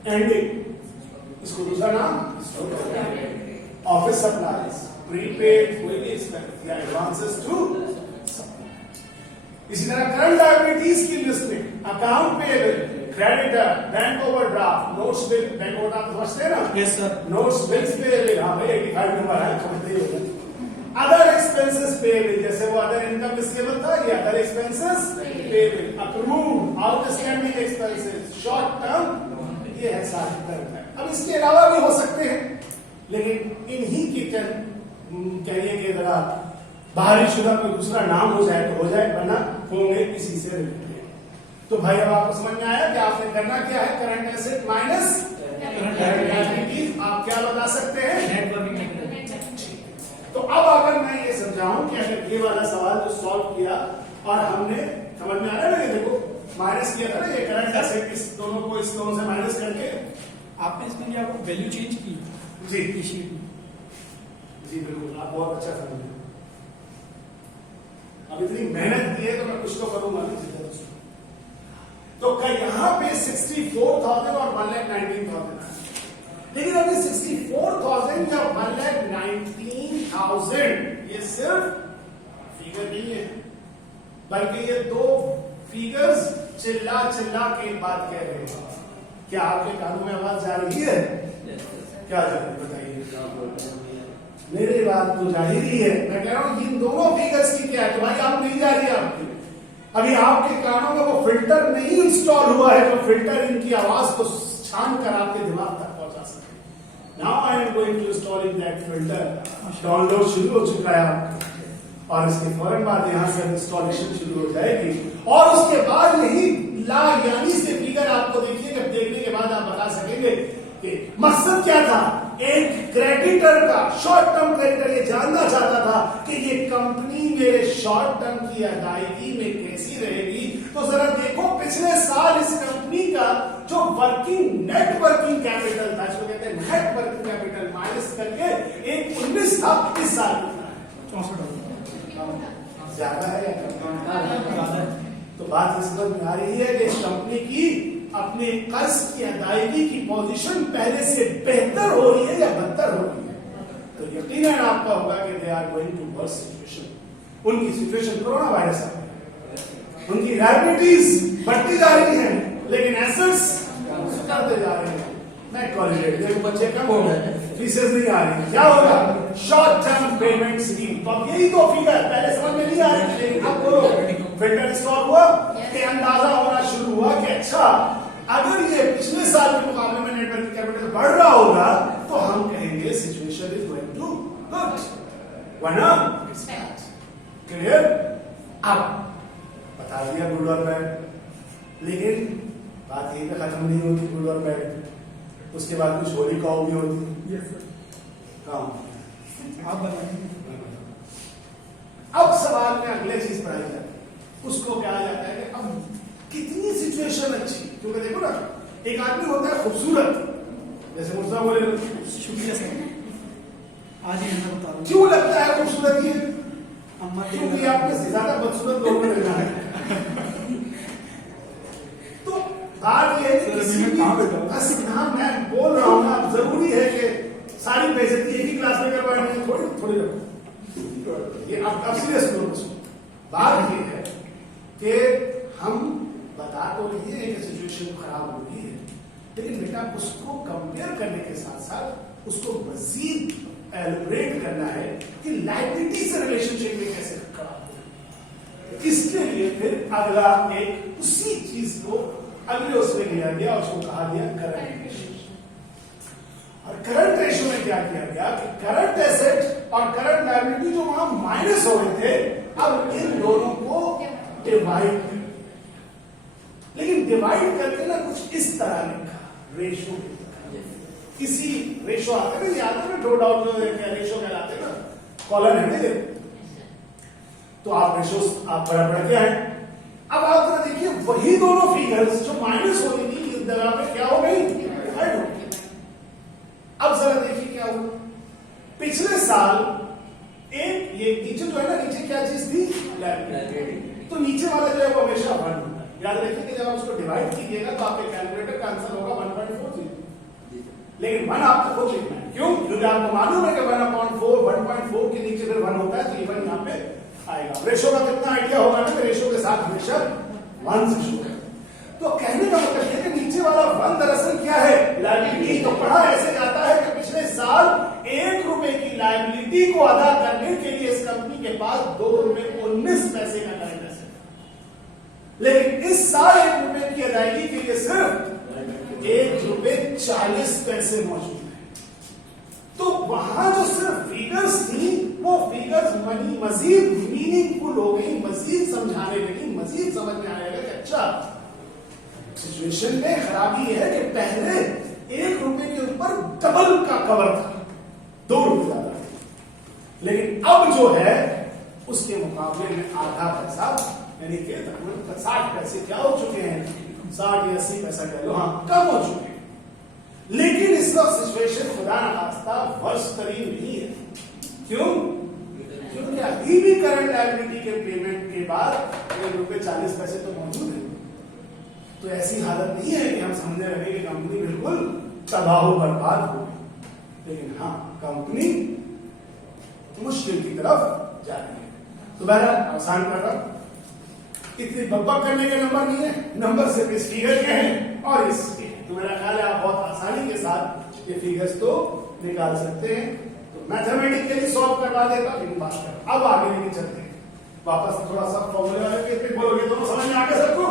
एंडिंग, इसको दूसरा नाम ऑफिस सप्लाईज, प्रीपेड कोई भी एक्सपेंस या एडवांसेस टू। इसी तरह करंट लायबिलिटीज की लिस्ट में account payable, creditor, bank overdraft, notes bill, bank overdraft समझते हैं ना, yes sir, notes bills payable, हाँ भाई 85 नंबर है, समझते ही होगा। अदर एक्सपेंसेस पेएबल, जैसे वो अदर इनकम रिसीवेबल था, ये other expenses payable, accrued, outstanding expenses, short term, ये है सारे तरह। अब इसके अलावा भी हो सकते हैं, लेकिन इन्हीं की कहिए कि जरा बाहरी शुदा कोई दूसरा नाम हो जाए तो हो जाए, वरना होंगे इसी से रिलेटेड। तो भाई अब आपको समझ में आया कि आपने करना क्या है, current asset minus current liabilities, आप क्या बता सकते हैं, नेट वर्किंग कैपिटल। तो अब अगर मैं ये समझाऊं कि अगर ये वाला सवाल जो सॉल्व किया और हमने समझ में आ रहा है ना, ये देखो माइनस किया था ना, ये करंट एसेट इस दोनों को इस दोनों से माइनस करके आपने इसमें भी आपको वैल्यू चेंज की जी शीट में। जी बिल्कुल, आप बहुत अच्छा समझे। अब इतनी मेहनत की है तो मैं कुछ तो करूंगा नहीं। तो यहां पे 64,000 और 1,19,000 है, लेकिन अभी 64,000 या 1,19,000 ये सिर्फ फिगर नहीं है, बल्कि ये दो फिगर्स चिल्ला चिल्ला के बात कह रहे हैं। क्या आपके कानों में आवाज जा रही है? क्या जा रही है बताइए। मेरी बात तो जाहिर ही है, मैं कह रहा हूं इन दोनों फिगर्स की क्या है, तो भाई आप नहीं जा रही है आपकी, अभी आपके कानों में वो फिल्टर नहीं इंस्टॉल हुआ है जो फिल्टर इनकी आवाज को छान कर आपके दिमाग तक पहुंचा सके। Now I am going to installing that filter. Download शुरू हो चुका है आपका और इसके फौरन बाद यहां से इंस्टॉलेशन शुरू हो जाएगी और उसके बाद यही यानी से फिगर आपको देखिए, जब देखने के बाद आप बता सकेंगे कि मकसद क्या था। एक क्रेडिटर का, शॉर्ट टर्म क्रेडिटर ये जानना चाहता था कि ये कंपनी मेरे शॉर्ट टर्म की अदायगी में कैसी रहेगी। तो जरा देखो पिछले साल इस कंपनी का जो नेट वर्किंग कैपिटल था, जो कहते हैं नेट वर्किंग कैपिटल माइनस करके एक 19 था, इस साल कितना है? 64 ज्यादा है या कम? ज्यादा है। तो बात इस समझ में आ रही है कि इस कंपनी की अपने कर्ज की अदायगी की पोजीशन पहले से बेहतर हो रही है या बदतर हो रही है। तो यकीनन आपका होगा कि they are going to worse situation. उनकी सिचुएशन कोरोना वायरस आ गया, उनकी लायबिलिटीज बढ़ती जा रही हैं लेकिन एसेट्स घटते जा रहे हैं। मैं कॉलेज बच्चे कम हो गए, फीसेस नहीं आ रही, क्या होगा? Short term payment scheme. तो अब यही तो फिगर पहले समझ में नहीं आ रही थी, लेकिन अब बोलो फिल्टर इंस्टॉल हुआ कि अंदाजा होना शुरू हुआ कि अच्छा अगर ये पिछले साल के मुकाबले में नेट वर्किंग कैपिटल बढ़ रहा होगा तो हम कहेंगे situation is going to good, वरना इट्स बैड। क्लियर? अब बता दिया गुड और बैड, लेकिन बात यही पे खत्म नहीं होती गुड और बैड। उसके बाद कुछ होली का भी होती है। आप बताइए। अब सवाल में अगले चीज पढ़ाई जाती है, उसको क्या जाता है कि अब कितनी सिचुएशन अच्छी। क्योंकि देखो ना, एक आदमी होता है खूबसूरत, जैसे मुर्जा बोले शुक्रिया सर, आज ही मैं बता रहा हूँ क्यों लगता है खूबसूरत ये? अम्मा क्योंकि आपने से ज्यादा बदसूरत लोगों को मिलना है। तो बात ये है कि किसी भी मैं बोल रहा हूँ ना, जरूरी है कि सारी बेइज्जती एक ही क्लास में करवाएंगे, थोड़ी रखो। ये अब सीरियस लो। बात ये है कि हम बता तो रही है कि सिचुएशन खराब हो रही है, लेकिन बेटा उसको कंपेयर करने के साथ साथ उसको मजीद एलिब्रेट करना है कि लायबिलिटी से रिलेशनशिप में कैसे खराब हो। इसके लिए फिर अगला एक उसी चीज को अगले उसमें लिया गया, उसको कहा गया करंट रेशियो। और करंट रेशियो में क्या किया गया कि करंट एसेट और करंट लायबिलिटी जो वहां माइनस हो रहे थे, अब इन दोनों को डिवाइड, लेकिन डिवाइड करके ना कुछ इस तरह लिखा, रेशो। किसी रेशो आते ना, याद है ना, ड्रॉ डाउन जो रेशो कहलाते ना, कॉलम है ना, तो आप रेशो आप बड़ा बड़ा क्या है। अब आप जरा देखिए वही दोनों फिगर्स जो माइनस हो रही थी इस जगह पे क्या हो गई, डिवाइड हो गई। अब जरा देखिए क्या हुआ। पिछले साल एक ये नीचे जो है ना, नीचे क्या चीज थी, लायबिलिटी। तो नीचे वाला जो है वो हमेशा 1 होता है। याद रखिए कि जब आप उसको डिवाइड कीजिएगा तो आपके कैलकुलेटर का आंसर होगा 1.40, लेकिन 1 आपको खुद लिखना है। क्यों? क्योंकि आपको मालूम है कि 1.4 के नीचे फिर 1 होता है, तो ये 1 यहाँ पे आएगा। रेशो का कितना आइडिया होगा ना, रेशो के साथ हमेशा 1 से शुरू है। तो कहने का मतलब है कि नीचे वाला 1 दरअसल क्या है, लायबिलिटी। तो पढ़ा ऐसे जाता है कि पिछले साल 1 रुपए की लायबिलिटी को अदा करने के लिए इस कंपनी के पास 2 रुपए 19 पैसे का करंट एसेट, लेकिन इस साल 1 रुपए की अदायगी के लिए सिर्फ 1 रुपए 40 पैसे मौजूद है। तो वहां जो सिर्फ फिगर्स थी, वो फिगर्स मजीद मीनिंगफुल हो गई, मजीद समझाने लगी, मजीद समझ में आने लगा कि अच्छा सिचुएशन में खराबी है कि पहले 1 रुपए के ऊपर डबल का कवर था, 2 रुपए ज्यादा, लेकिन अब जो है उसके मुकाबले में आधा पैसा, यानी कि तकरीबन 60 पैसे क्या हो चुके हैं, 60 या 80 पैसा कह लो, हाँ कम हो चुके हैं। लेकिन इस वक्त सिचुएशन खुदा न खास्ता वर्ष तरीन नहीं है। क्यों? क्योंकि अभी भी करंट लायबिलिटी के पेमेंट के बाद 1 रुपए 40 पैसे तो मौजूद है। तो ऐसी हालत नहीं है कि हम समझने लगे कि कंपनी बिल्कुल तबाह बर्बाद हो गई, लेकिन हाँ कंपनी मुश्किल की तरफ जा रही है। तो बहरहाल आसान कर रहा, इतनी बकबक करने के नंबर नहीं है, नंबर सिर्फ इस फिगर के हैं और इसके। तो मेरा ख्याल है आप बहुत आसानी के साथ ये फिगर्स तो निकाल सकते हैं। तो मैथमेटिकली सॉल्व करवा देता हूं, लेकिन बात कर अब आगे नहीं चलते, वापस थोड़ा सा फॉर्मूला बोलोगे तो समझ में आ गया सबको।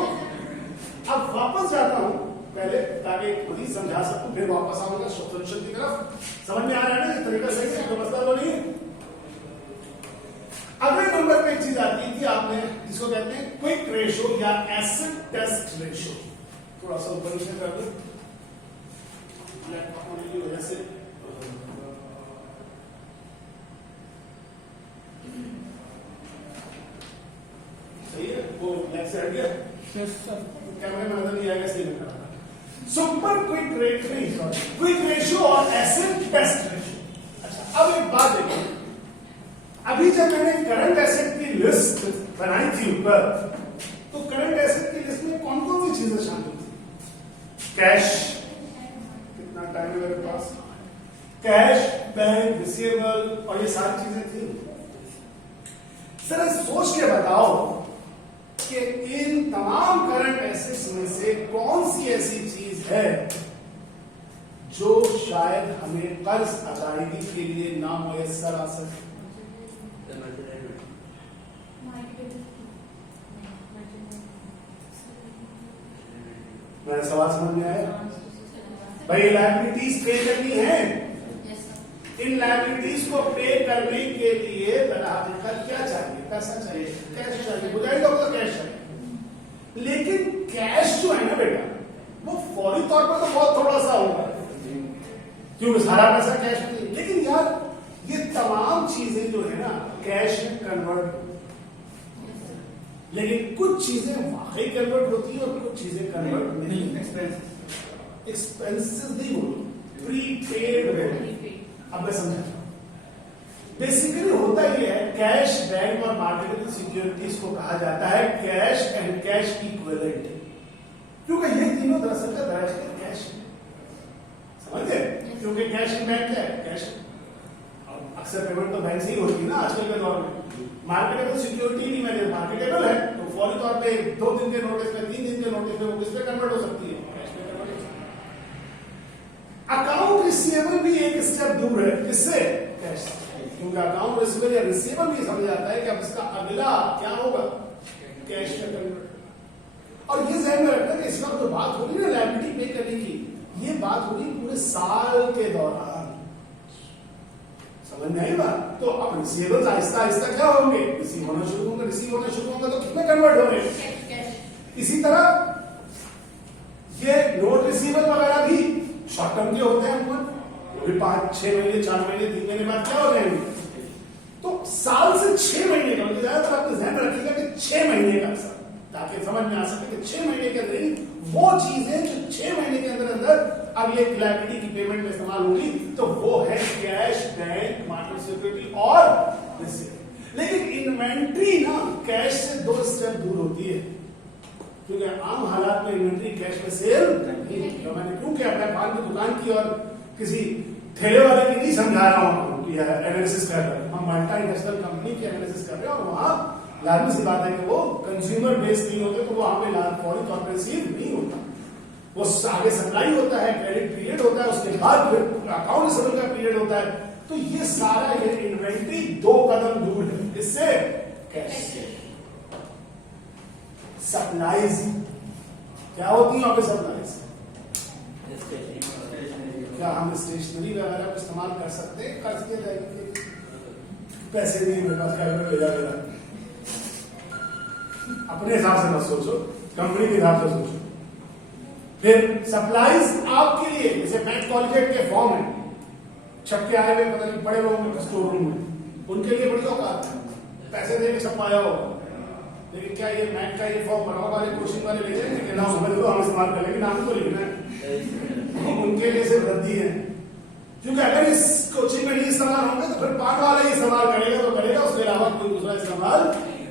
अब वापस जाता हूं पहले ताकि खुद ही समझा सकूं, फिर वापस आऊंगा सोल्यूशन की तरफ। समझ में आ रहा है ना ये तरीका सही है, कोई मसला तो नहीं है। अगले नंबर पे एक चीज आती है कि आपने जिसको कहते हैं क्विक रेशो या एसिड टेस्ट रेशो। थोड़ा सा ऊपर नीचे कर दो लैपटॉप होने की वजह से। सही है, वो लेफ्ट से हट गया, Yes, sir. कैमरे में नजर नहीं आएगा इसलिए मैं कर रहा हूं। Super quick rate quick ratio और एसिड टेस्ट रेशो। अच्छा, अब एक बात देखिए, अभी जब मैंने करंट एसेट की लिस्ट बनाई थी ऊपर, तो करंट एसेट की लिस्ट में कौन कौन सी चीजें शामिल थी? कैश, कितना टाइम है मेरे पास, कैश, बैंक, रिसीवेबल और ये सारी चीजें थी। जरा सोच के बताओ कि इन तमाम करंट एसेट्स में से कौन सी ऐसी चीज है जो शायद हमें कर्ज अदायगी के लिए ना मुयस्सर आ सके? मेरा सवाल समझ में आया? भाई लायबिलिटीज पे करनी है, इन लायबिलिटीज को पे करने के लिए आखिरकार क्या चाहिए? पैसा चाहिए, कैश चाहिए, बुझाई लोगों कैश चाहिए। लेकिन कैश जो है ना बेटा, वो फौरी तौर पर तो बहुत थोड़ा सा होगा क्योंकि सारा पैसा कैश में। लेकिन यार ये तमाम चीजें जो है ना कैश में कन्वर्ट, लेकिन कुछ चीजें वाकई कन्वर्ट होती है और कुछ चीजें कन्वर्ट नहीं। एक्सपेंसेस नहीं बोलो, प्रीपेड। अब मैं समझा, बेसिकली होता ही है, कैश, बैंक और मार्केटेबल सिक्योरिटीज को कहा जाता है कैश एंड कैश इक्विवेलेंट, क्योंकि ये तीनों दरअसल का दरअसल कैश है। समझ गए? क्योंकि कैश इन बैंक क्या है? कैश। अक्सर पेमेंट तो बैंक से ही होती है ना आजकल के दौर में। मार्केटेबल सिक्योरिटी नहीं, मैंने मार्केटेबल है तो फौरी तौर पे 2 दिन के नोटिस में, 3 दिन के नोटिस में वो किस पे कन्वर्ट हो सकती है? कैश में कन्वर्ट हो सकती है। अकाउंट रिसीवेबल भी एक स्टेप दूर है, किससे? कैश। क्योंकि अकाउंट रिसीवेबल या रिसीवेबल भी समझ आता है कि अब इसका अगला क्या होगा? कैश में कन्वर्ट। और ये ध्यान में रखना कि इस वक्त जो बात हो रही है ना लायबिलिटी पे करने की, ये बात हो रही पूरे साल के दौरान। समझ में आई बात? तो अब रिसीवेबल्स आहिस्ता आहिस्ता क्या होंगे? रिसीव होना शुरू होंगे, रिसीव होना शुरू होंगे तो कितने कन्वर्ट होंगे? इसी तरह ये नोट रिसीवेबल वगैरह भी शॉर्ट टर्म के होते हैं, वो भी 5-6 महीने, 4 महीने, 3 महीने बाद क्या हो जाएंगे? तो साल से 6 महीने का, ज्यादातर आपने ध्यान रखिएगा कि 6 महीने का अवसर, ताकि समझ में आ सके कि 6 महीने के अंदर वो चीजें जो 6 महीने के अंदर अंदर अब ये लायबिलिटी की पेमेंट में इस्तेमाल होगी, तो वो है कैश, बैंक, मार्केट सिक्योरिटी और रिसीवेबल। लेकिन इन्वेंट्री ना कैश से 2 स्टेप दूर होती है, क्योंकि आम हालात में इन्वेंट्री कैश में सेल नहीं। तो मैंने क्यों किया, मैं पान की दुकान की और किसी ठेले वाले की नहीं समझा रहा हूं कि एनालिसिस कर रहे हैं, हम मल्टीनेशनल कंपनी की एनालिसिस कर रहे हैं और वहां लाजमी सी बात है कि वो कंज्यूमर बेस्ड नहीं होते, तो वहां पे फौरी तौर पर रिसीव नहीं होता, वो आगे सप्लाई होता है, क्रेडिट पीरियड होता है, उसके बाद फिर अकाउंट रिसीवेबल का पीरियड होता है। तो ये सारा ये इन्वेंट्री 2 कदम दूर है इससे, कैश से। सप्लाईज क्या होती है? सप्लाईज क्या हम स्टेशनरी वगैरह को इस्तेमाल कर सकते हैं कर्ज के तहत? पैसे नहीं मेरे पास, क्या भेजा मेरा, अपने हिसाब से मत सोचो, कंपनी के हिसाब से सोचो। फिर सप्लाईज आपके लिए, जैसे बैंक कॉलेज के फॉर्म है, छपके आए हुए पता नहीं पड़े हुए स्टोर रूम में, उनके लिए बड़ी औकात है, पैसे देके छपाया होगा। लेकिन क्या ये बैंक का ये फॉर्म बनाओ वाले कोचिंग वाले ले जाएंगे कि ना समझ लो हम इस्तेमाल कर लेंगे, नाम तो लिखना है, उनके लिए सिर्फ रद्दी है। क्योंकि अगर इस कोचिंग में नहीं इस्तेमाल होंगे तो फिर पान वाला ही इस्तेमाल करेगा तो करेगा, उसके अलावा कोई दूसरा इस्तेमाल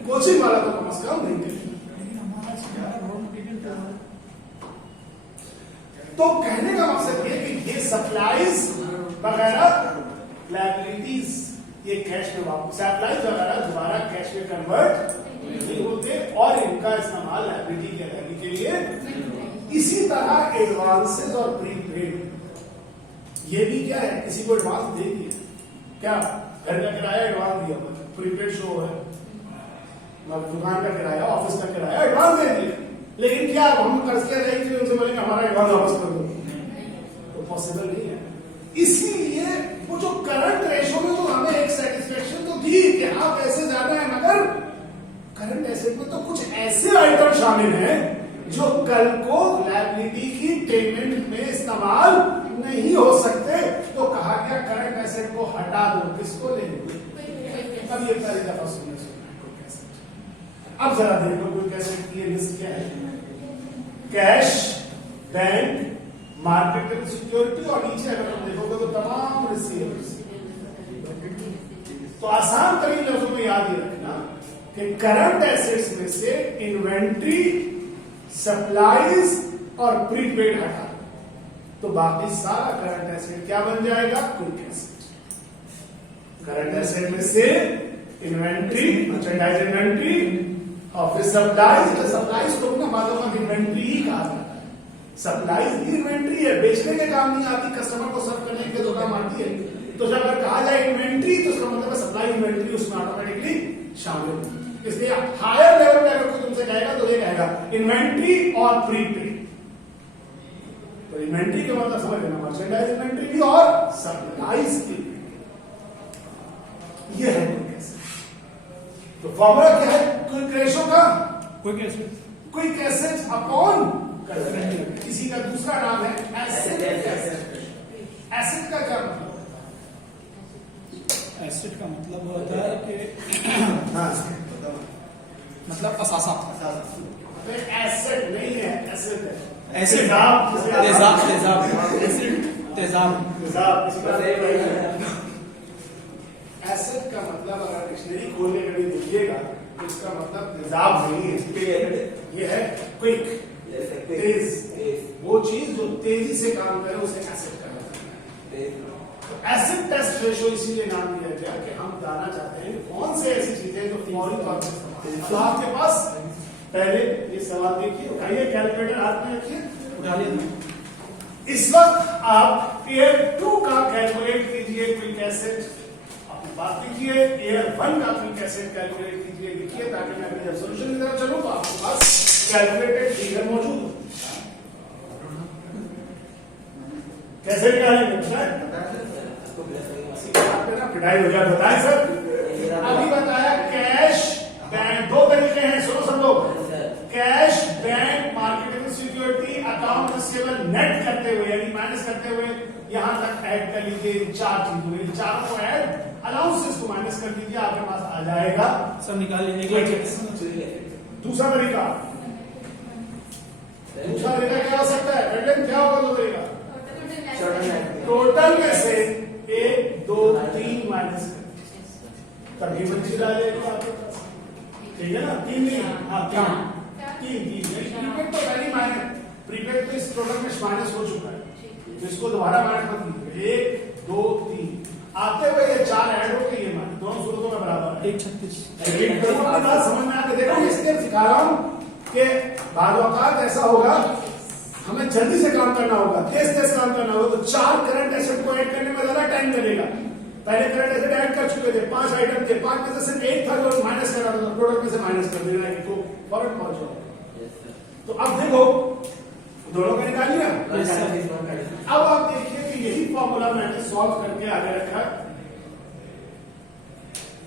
कोचिंग वाला तो कम से कम नहीं करेगा। तो कहने का मकसद ये कि ये सप्लाईज वगैरह लायबिलिटीज ये कैश में वापस, सप्लाईज वगैरह दोबारा कैश में कन्वर्ट नहीं होते और इनका इस्तेमाल लायबिलिटी के अदायगी के लिए। इसी तरह एडवांसेस और प्रीपेड, ये भी क्या है, किसी को एडवांस दे दिया, क्या घर का किराया एडवांस दिया, प्रीपेड शो है, दुकान का किराया, ऑफिस का किराया एडवांस दे दिया, लेकिन क्या हम कर्ज किया जाएंगे उनसे बोलेंगे हमारा एडवांस वापस कर दो, तो पॉसिबल नहीं है। इसीलिए वो जो करंट रेशो में तो हमें एक सेटिस्फेक्शन तो दी कि हाँ पैसे ज्यादा है, मगर करंट एसेट में तो कुछ ऐसे आइटम शामिल हैं जो कल को लायबिलिटी की पेमेंट में इस्तेमाल नहीं हो सकते। तो कहा गया करंट एसेट को हटा दो, किसको ले लो? अब ये पहली दफा सुनने कोई कैसेट। अब जरा देखो कोई कैसेट की लिस्ट क्या है। कैश, बैंक, मार्केटेबल सिक्योरिटी और नीचे अगर तुम देखोगे तो तमाम रिसीवर्स। तो आसान तरीन लफ्जों में याद ही रखना कि करंट एसेट्स में से इन्वेंट्री, सप्लाईज और प्रीपेड हटा तो बाकी सारा करंट एसेट क्या बन जाएगा? Quick asset. करंट एसेट में से इन्वेंट्री, मर्चेंडाइज इन्वेंट्री और फिर सप्लाईज। सप्लाईज को ना बातों का इन्वेंट्री ही कहा जाता है। सप्लाईज भी इन्वेंट्री है, बेचने के काम नहीं आती, कस्टमर को सर्व करने के तो काम आती है। तो जब अगर कहा जाए इन्वेंट्री तो उसका मतलब सप्लाई इन्वेंट्री उसमें ऑटोमेटिकली शामिल है। इसलिए हायर लेवल पे अगर कोई तुमसे कहेगा तो ये कहेगा इन्वेंट्री और प्रीपेड। तो इन्वेंट्री का मतलब समझ लेना, मर्चेंडाइज इन्वेंट्री भी और सप्लाईज भी। ये है क्विक एसेट। तो फॉर्मूला क्या है क्विक रेशो का? Quick asset, quick asset upon current. इसी का दूसरा नाम है एसेट। एसेट का क्या मतलब? एसेट का मतलब होता है कि हाँ, मतलब असासा। एसेट नहीं है, एसेट है। एसेट तेजाब, तेजाब, तेजाब, एसिड, तेजाब, तेजाब। एसेट का मतलब अगर डिक्शनरी खोल के कभी देखिएगा तो इसका मतलब तेजाब नहीं है, ये है क्विक, तेज। वो चीज जो तेजी से काम करे उसे एसेट कहते हैं। तो एसिड टेस्ट रेशो इसीलिए नाम दिया गया कि हम जानना चाहते हैं कौन से ऐसी चीजें जो फौरी तौर पर। तो आपके पास पहले ये सवाल देखिए, उठाइए कैलकुलेटर हाथ में रखिए, उठा लिया। इस वक्त आप एयर 2 का कैलकुलेट कीजिए क्विक एसिड, अपनी बात लिखिए। एयर 1 का क्विक एसिड कैलकुलेट कीजिए, लिखिए, ताकि मैं अभी जब सोल्यूशन की तरफ चलूं तो आपके पास कैलकुलेटेड फिगर मौजूद हो। कैसे निकालेंगे? पिटाई हो जाए, बताएं सर। अभी बताया कैश, बैंक, दो तरीके हैं, सुनो समझो। Cash, bank, marketable security, account receivable net करते हुए यानी माइनस करते हुए यहां तक ऐड कर लीजिए। चार चीजों, चारों को ऐड, अलाउंसेस को माइनस कर दीजिए, आपके पास आ जाएगा सब निकाल लीजिए। दूसरा तरीका, दूसरा तरीका क्या हो सकता है? रिटर्न क्या होगा? दो तरीका, टोटल में से 1, 2, 3 माइनस तभी बच्ची डालेगा आपके पास, ठीक है ना? 3 नहीं, हाँ 3 प्रीपेड तो पहले माइनस, प्रीपेड तो इस प्रोडक्ट में माइनस हो चुका है, तो इसको दोबारा माइनस मत कीजिए। 1, 2, 3 आते हुए ये 4 ऐड होकर ये माइनस, दोनों सूरतों में बराबर है। 136 समझ में आके देखो, इसलिए सिखा रहा हूं कि बाद औकात ऐसा होगा हमें जल्दी से काम करना होगा, तेज काम करना होगा, तो 4 करंट एसेट को ऐड करने में ज्यादा टाइम लगेगा। पहले करंट एसेट ऐड कर चुके थे, 5 आइटम थे, 5 में से सिर्फ 1 था जो माइनस कर रहा था, प्रोडक्ट में से माइनस कर देना है, इनको फौरन पहुंच जाओ। तो अब देखो दोनों का निकाल लिया। अब आप देखिए कि यही फॉर्मूला मैंने सॉल्व करके आगे रखा।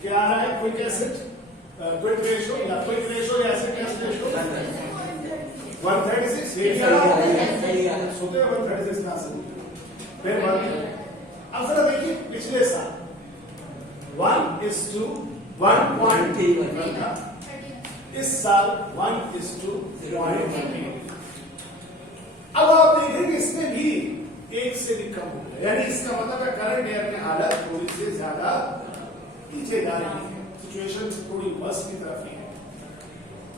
क्या आ रहा है? क्विक एसेट, क्विक रेशो या क्विक रेशो या एसेट टेस्ट रेशो 136। सोते 136 ना सकते। फिर अब जरा देखिए पिछले साल 1:1.1 था, इस साल 1:0.1। अब आप देखेंगे इसमें भी 1 से भी कम हो गया, यानी इसका मतलब है करंट ईयर में हालत थोड़ी से ज्यादा पीछे जा रही है, सिचुएशन थोड़ी वर्स की तरफ ही है।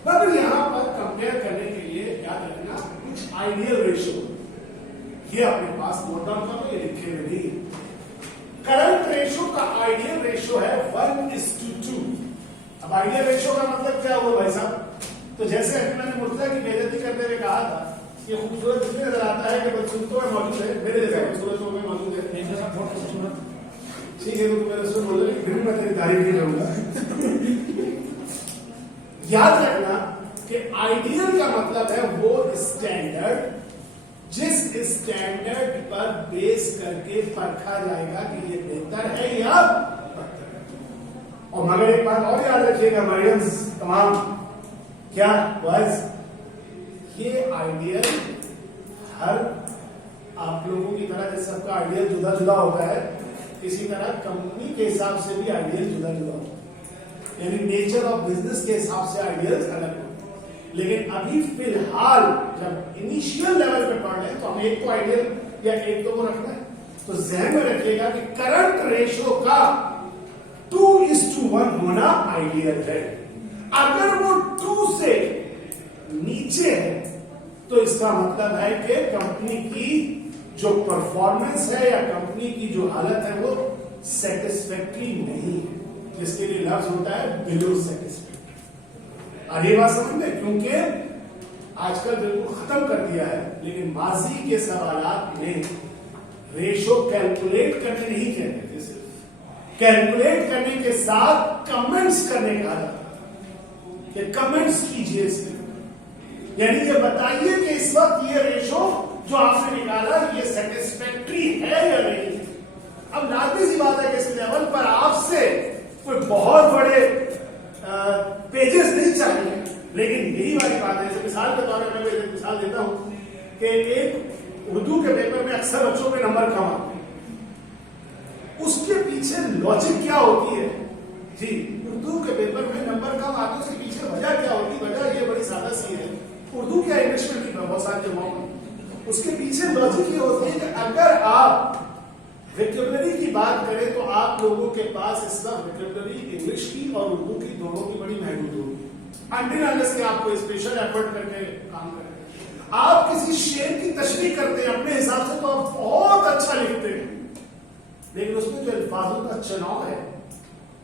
मगर यहां पर कंपेयर करने के लिए याद रखना कुछ आइडियल रेशियो, ये अपने पास नोट डाउन करो, ये लिखे हुए नहीं। करंट रेशियो का आइडियल रेशियो है 1:2। अब आइडियल रेशियो का मतलब क्या हुआ भाई साहब? तो जैसे अभी मैंने मुर्तजा की बेइज्जती करते हुए कहा था, ये खूबसूरत इसलिए नजर आता है कि बदसूरतों में मौजूद है, मेरे जैसे खूबसूरतों में मौजूद है। ठीक है, तो मेरे से बोलो, फिर भी मैं तेरी तारीफ नहीं करूंगा। याद रखना कि आइडियल का मतलब है वो स्टैंडर्ड जिस स्टैंडर्ड पर बेस करके परखा जाएगा कि ये बेहतर है या बदतर है। और मगर एक बात और याद रखिएगा मरियम्स तमाम, क्या बस ये आइडियल हर आप लोगों की तरह जैसे सबका आइडियल जुदा जुदा होता है, इसी तरह कंपनी के हिसाब से भी आइडियल जुदा जुदा होता है, यानी नेचर ऑफ बिजनेस के हिसाब से आइडियल अलग होते हैं। लेकिन अभी फिलहाल जब इनिशियल लेवल पे पढ़ रहे हैं तो हमें एक तो आइडियल या एक दो को रखना है, तो जहन में रखिएगा कि करंट रेशो का 2:1 होना आइडियल है। अगर वो 2 से नीचे है तो इसका मतलब है कि कंपनी की जो परफॉर्मेंस है या कंपनी की जो हालत है वो सेटिस्फैक्टरी नहीं है, जिसके लिए लफ्ज होता है बिलो सेटिस्फैक्टरी। और ये बात समझ में, क्योंकि आजकल बिल्कुल खत्म कर दिया है, लेकिन माजी के सवालात में रेशो कैलकुलेट करने नहीं कहते थे, सिर्फ कैलकुलेट करने के साथ कमेंट्स करने का था कि कमेंट्स कीजिए इसमें, यानी ये बताइए कि इस वक्त ये रेशो जो आपने निकाला ये सेटिस्फैक्टरी है या नहीं। अब लाजमी सी बात है कि इस लेवल पर आपसे कोई बहुत बड़े पेजेस नहीं चाहिए, लेकिन यही वाली बात है। जैसे मिसाल के तौर पर मैं एक मिसाल देता हूं कि एक उर्दू के पेपर में अक्सर बच्चों के नंबर कम आते हैं, उसके पीछे लॉजिक क्या होती है जी। उर्दू के पेपर में नंबर कम आते हैं, उसके पीछे वजह क्या होती है? वजह ये बड़ी सादा सी है, उर्दू क्या इंग्लिश में भी बहुत सारे जगहों में उसके पीछे लॉजिक ये होती है कि अगर आप वोकैबुलरी की बात करें तो आप लोगों के पास इस वक्त वोकैबुलरी इंग्लिश की और उर्दू की दोनों की बड़ी महदूद होगी, अनटिल अनलेस कि आप कोई स्पेशल एफर्ट करके काम करें। आप किसी शेर की तशरीह करते हैं अपने हिसाब से तो आप बहुत अच्छा लिखते हैं, लेकिन उसमें जो अल्फाजों का चुनाव है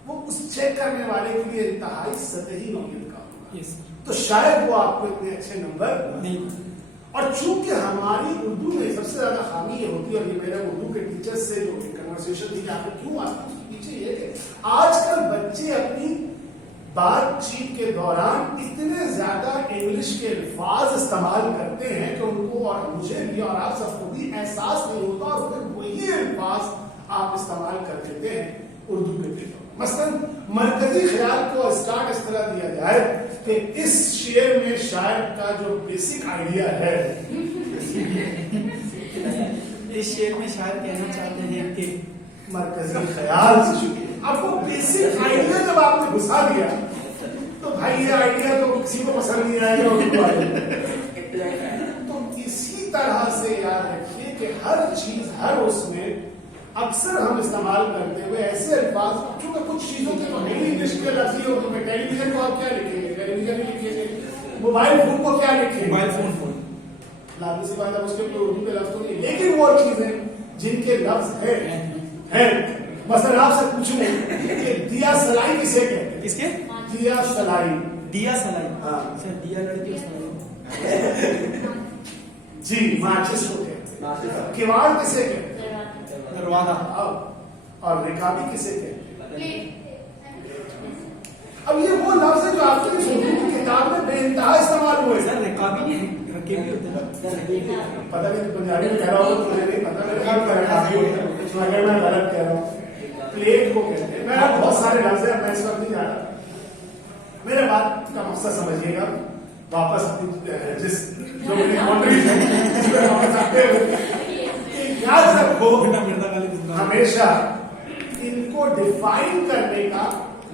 वो उस चेक करने वाले के लिए इंतहाई सतही नौकरी का होगा, तो शायद वो आपको इतने अच्छे नंबर नहीं। और चूंकि हमारी उर्दू में सबसे ज्यादा खामी ये होती है, और ये मेरे उर्दू के टीचर्स से जो कन्वर्सेशन थी आपको क्यों आती है, पीछे ये कि आजकल बच्चे अपनी बातचीत के दौरान इतने ज्यादा इंग्लिश के अल्फाज इस्तेमाल करते हैं कि उनको और मुझे भी और आप सबको भी एहसास नहीं होता, और फिर वही अल्फाज आप इस्तेमाल कर देते हैं उर्दू के पेपर। मसलन मरकजी ख्याल को स्टार्ट इस तरह दिया जाए कि इस शेर में शायर का जो बेसिक आइडिया है, इस शेर में शायर कहना चाहते हैं कि मरकजी ख्याल से शुरू। अब वो बेसिक आइडिया जब आपने घुसा दिया तो भाई ये आइडिया तो किसी को पसंद नहीं आएगा, उनको आएगा। तो इसी तरह से याद रखिए कि हर चीज हर उसमें अक्सर हम इस्तेमाल करते हुए ऐसे अल्फाज, क्योंकि कुछ चीजों के तो नहीं इंग्लिश के लफ्ज़ ही होते हैं। टेलीविजन को आप क्या लिखेंगे? टेलीविजन ही लिखेंगे। मोबाइल फोन को क्या लिखेंगे? मोबाइल फोन लाजमी सी बात है, उसके लिए उर्दू के लफ्ज तो नहीं, लेकिन वो चीजें जिनके लफ्ज है मसलन आपसे पूछूं कि दिया सलाई किसे कहते हैं? किसके? दिया सलाई। दिया सलाई? हाँ सर, दिया लड़की सलाई जी, माचिस को कहते हैं। किवाड़ किसे कहते हैं? दरवाजा। और रिकाबी किसे कहते हैं? अब ये वो लफ्ज है जो आपकी उर्दू की किताब में बेइंतहा इस्तेमाल हुए। सर रिकाबी नहीं, रकेबी होते हैं। पता नहीं पंजाबी में कह रहा हूँ तो मुझे नहीं पता, मेरे ख्याल में रिकाबी होता है, अगर मैं गलत कह रहा हूँ। प्लेट को कहते हैं। मैं बहुत सारे लफ्ज है, मैं इस वक्त नहीं जा रहा। मेरे बात का मकसद समझिएगा, वापस जिस जो मेरी बाउंड्री है उस पर वापस आते हुए याद रखो हमेशा इनको डिफाइन करने का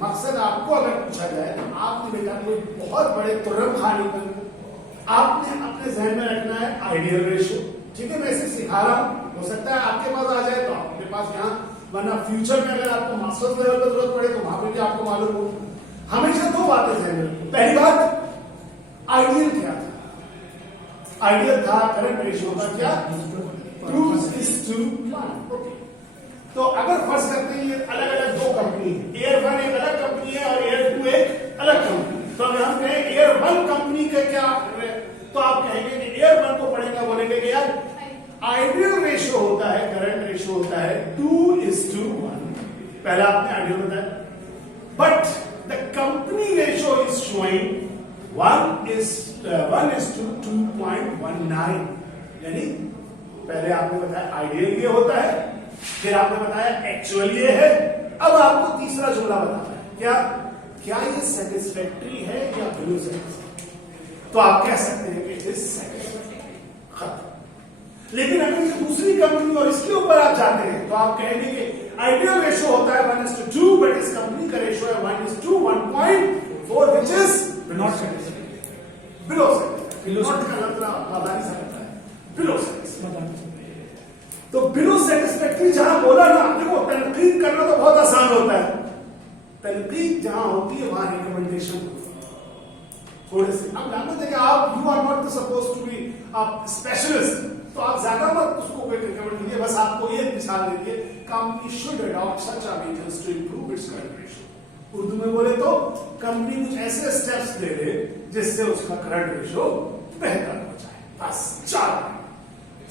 मकसद आपको अगर पूछा जाए तो आपने बेटा कोई बहुत बड़े तुर्रम खानी पर आपने अपने जहन में रखना है आइडियल रेशियो। ठीक है, मैं इसे सिखा रहा हूं, हो सकता है आपके पास आ जाए तो आपके पास यहाँ, वरना फ्यूचर में अगर आपको मास्टर्स लेवल पर जरूरत पड़े तो वहां पर भी आपको मालूम हो। हमेशा दो बातें जहन में रखो। पहली बात, आइडियल क्या था? आइडियल था करंट रेशियो का क्या 2:1। तो अगर फर्ज करते हैं ये अलग अलग दो कंपनी है, एयर वन एक अलग कंपनी है और एयर टू एक अलग कंपनी, तो अगर हम कहें एयर वन कंपनी का क्या, तो आप कहेंगे कि एयर वन को पढ़ेगा, बोलेंगे कि यार आइडियल रेशियो होता है, करंट रेशियो होता है 2:1। पहला आपने आइडियल बताया, but the company ratio is showing 1:2.19, यानी पहले आपने बताया आइडियल ये होता है, फिर आपने बताया एक्चुअल ये है, अब आपको तीसरा जुमला बताना है। क्या ये सेटिस्फैक्ट्री है या बिलो सेटिस्फैक्ट्री? तो आप कह सकते हैं कि इट इज सेटिस्फैक्ट्री, खत्म। लेकिन अगर ये दूसरी कंपनी और इसके ऊपर आप जाते हैं तो आप कहेंगे कि आइडियल रेशो होता है 1:2, बट इस कंपनी का रेशो है 1:1.4, which is not satisfactory, below satisfactory. Not का मतलब आसानी से होता है बिलो सेटिस्फैक्ट्री। तो बिलो सेटिस्फैक्ट्री जहां बोला ना, देखो तनकीद करना तो बहुत आसान होता है, तनकीद जहां होती है वहां रिकमेंडेशन थोड़े से। अब जानते थे कि आप you are not suppose to be आप स्पेशलिस्ट, तो आप ज्यादा मत उसको रिकमेंड कीजिए, बस आपको ये मिसाल दे दीजिए, company should adopt such measures to improve its current ratio. Urdu में बोले तो कंपनी कुछ ऐसे स्टेप्स ले ले जिससे उसका करंट रेशियो बेहतर हो जाए। बस 4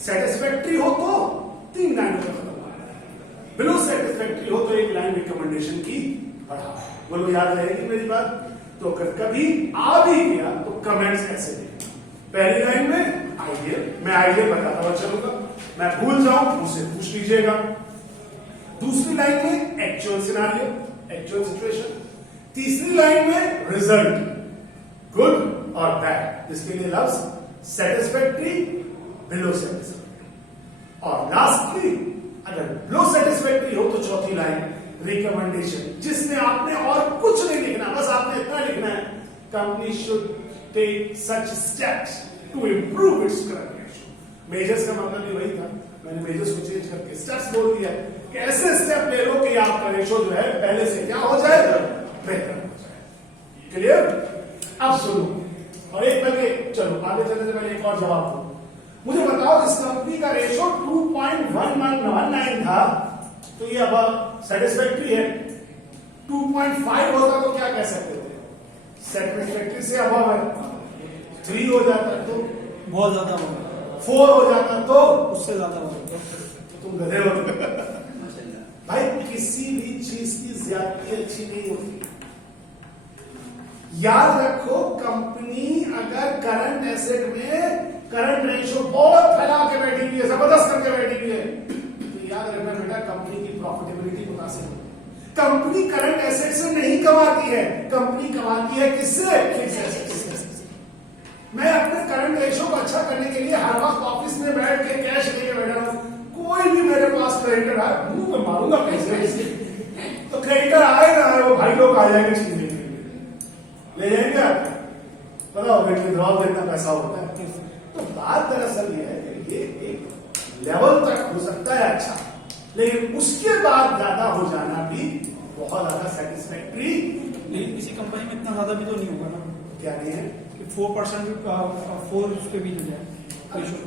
सेटिस्फैक्ट्री हो तो 3 लाइन में खत्म, बिलो सेटिस्फैक्ट्री हो तो 1 लाइन रिकमेंडेशन की बढ़ाओ। बोलो याद रहेगी मेरी बात? तो अगर कभी आ भी गया तो कमेंट्स ऐसे दें, पहली लाइन में आइडियल, मैं आइडियल बताता हुआ चलूंगा, मैं भूल जाऊं मुझसे पूछ लीजिएगा। दूसरी लाइन में एक्चुअल सिनेरियो, एक्चुअल सिचुएशन। तीसरी लाइन में रिजल्ट, गुड और बैड, जिसके लिए लफ्ज सेटिस्फैक्ट्री, बिलो सेटिस्फैक्ट्री। और लास्टली अगर बिलो सेटिस्फैक्ट्री हो तो चौथी लाइन रिकमेंडेशन, जिसमें आपने और कुछ नहीं लिखना, बस आपने इतना लिखना है, company should take such steps to improve its current ratio. Measures का मतलब भी वही था, मैंने मेजर्स को चेंज करके स्टेप्स बोल दिया कि ऐसे स्टेप ले लो कि आपका रेशियो जो है पहले से क्या हो जाए, बेहतर हो जाए। क्लियर? अब सुनो, और एक पहले चलो आगे चलने से पहले एक और जवाब दो। मुझे बताओ, इस कंपनी का रेशियो 2.19 था, तो ये अब सेटिस्फैक्ट्री है। 2.5 होता तो क्या कह सकते थे? सेटिस्फैक्ट्री से अबव है। 3 हो जाता तो बहुत ज्यादा होगा, 4 हो जाता तो उससे ज्यादा होगा। तुम गधे हो भाई। किसी भी चीज की ज्यादती अच्छी नहीं होती। याद रखो, कंपनी अगर करंट एसेट में करंट रेशियो बहुत फैला के बैठी हुई है, जबरदस्त करके बैठी हुई है, तो याद रखना बेटा कंपनी की प्रॉफिटेबिलिटी मुतासिर होगी। कंपनी करंट एसेट से नहीं कमाती है, कंपनी कमाती है किससे? फिक्स एसेट से। मैं अपने करंट रेशियो को अच्छा करने के लिए हर वक्त ऑफिस में बैठ के कैश लेके बैठा हूं, कोई भी मेरे पास क्रेडिटर आए मुंह पे मारूंगा पैसे, तो क्रेडिटर आए ना आए, वो भाई लोग आ जाएंगे छीनने के लिए, ले जाएंगे आप, पता होगा विड्रॉल देना पैसा होता है। तो बात दरअसल ये है कि ये एक लेवल तक हो सकता है अच्छा, लेकिन उसके बाद ज्यादा हो जाना भी बहुत ज्यादा सेटिस्फैक्ट्री। लेकिन किसी कंपनी में इतना ज्यादा भी तो नहीं होगा ना, क्या नहीं है? 4% 4 उसके भी हो जाए।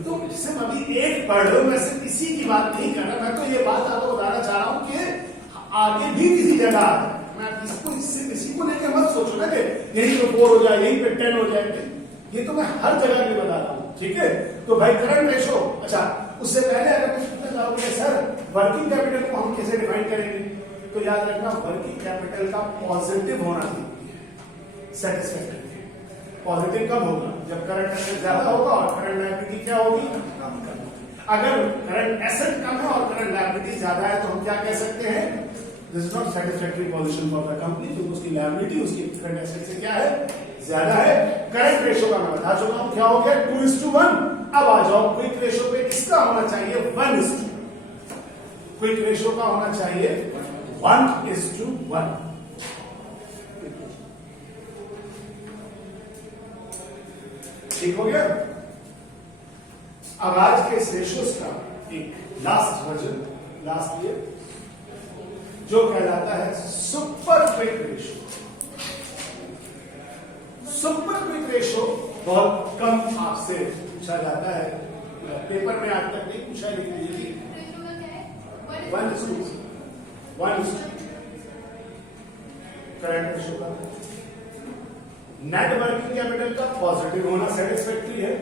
तो सिर्फ अभी एक पढ़ लो, मैं सिर्फ इसी की बात नहीं कर रहा, मैं तो ये बात आपको बताना चाह रहा हूं कि आगे भी किसी जगह मैं इसको इसी को लेकर मत सोचो ना कि यहीं पे 4 हो जाए, यहीं पे 10 हो जाए, ये तो मैं हर जगह की बता रहा हूं, ठीक है? तो भाई करंट रेशो, अच्छा उससे पहले अगर कुछ पूछना चाहोगे सर वर्किंग कैपिटल को हम कैसे डिफाइन करेंगे, तो याद रखना वर्किंग कैपिटल का पॉजिटिव होना चाहिए, सेटिस्फैक्ट्री। पॉजिटिव कब होगा? जब करंट एसेट ज्यादा होगा और करंट लायबिलिटी क्या होगी? कम। अगर करंट एसेट कम है और करंट लायबिलिटी ज्यादा है तो हम क्या कह सकते हैं? This is not satisfactory position for the company, क्योंकि उसकी लायबिलिटी उसकी करंट एसेट से क्या है? ज्यादा है। करंट रेशियो का मैं बता चुका हूं, क्या हो गया? 2:1। अब आ जाओ क्विक रेशियो पे, इसका होना चाहिए 1:2। क्विक रेशियो का होना चाहिए 1:1। ठीक हो गया? अब आज के इस रेशियोज का एक लास्ट वर्जन, लास्ट ये जो कहलाता है super quick ratio. Super quick ratio बहुत कम आपसे पूछा जाता है, पेपर में आज तक नहीं पूछा, लिख लीजिए 1:1 करंट रेशियो का। नेट वर्किंग कैपिटल का पॉजिटिव होना सेटिस्फैक्ट्री है।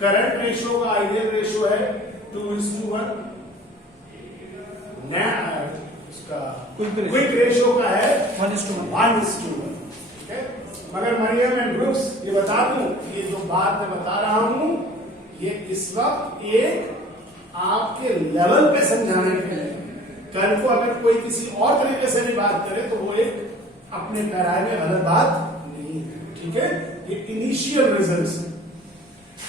करंट रेशियो का आइडियल रेशियो है 2:1। क्विक रेशियो का है 1:1। ठीक है? मगर मरियम एंड ब्रुक्स ये बता दूं, ये जो बात मैं बता रहा हूं ये इस वक्त एक आपके लेवल पे समझाने के लिए। कल को अगर कोई किसी और तरीके से भी बात करे तो वो एक अपने पैराए में गलत बात नहीं है, ठीक है। ये इनिशियल रिजल्ट्स है।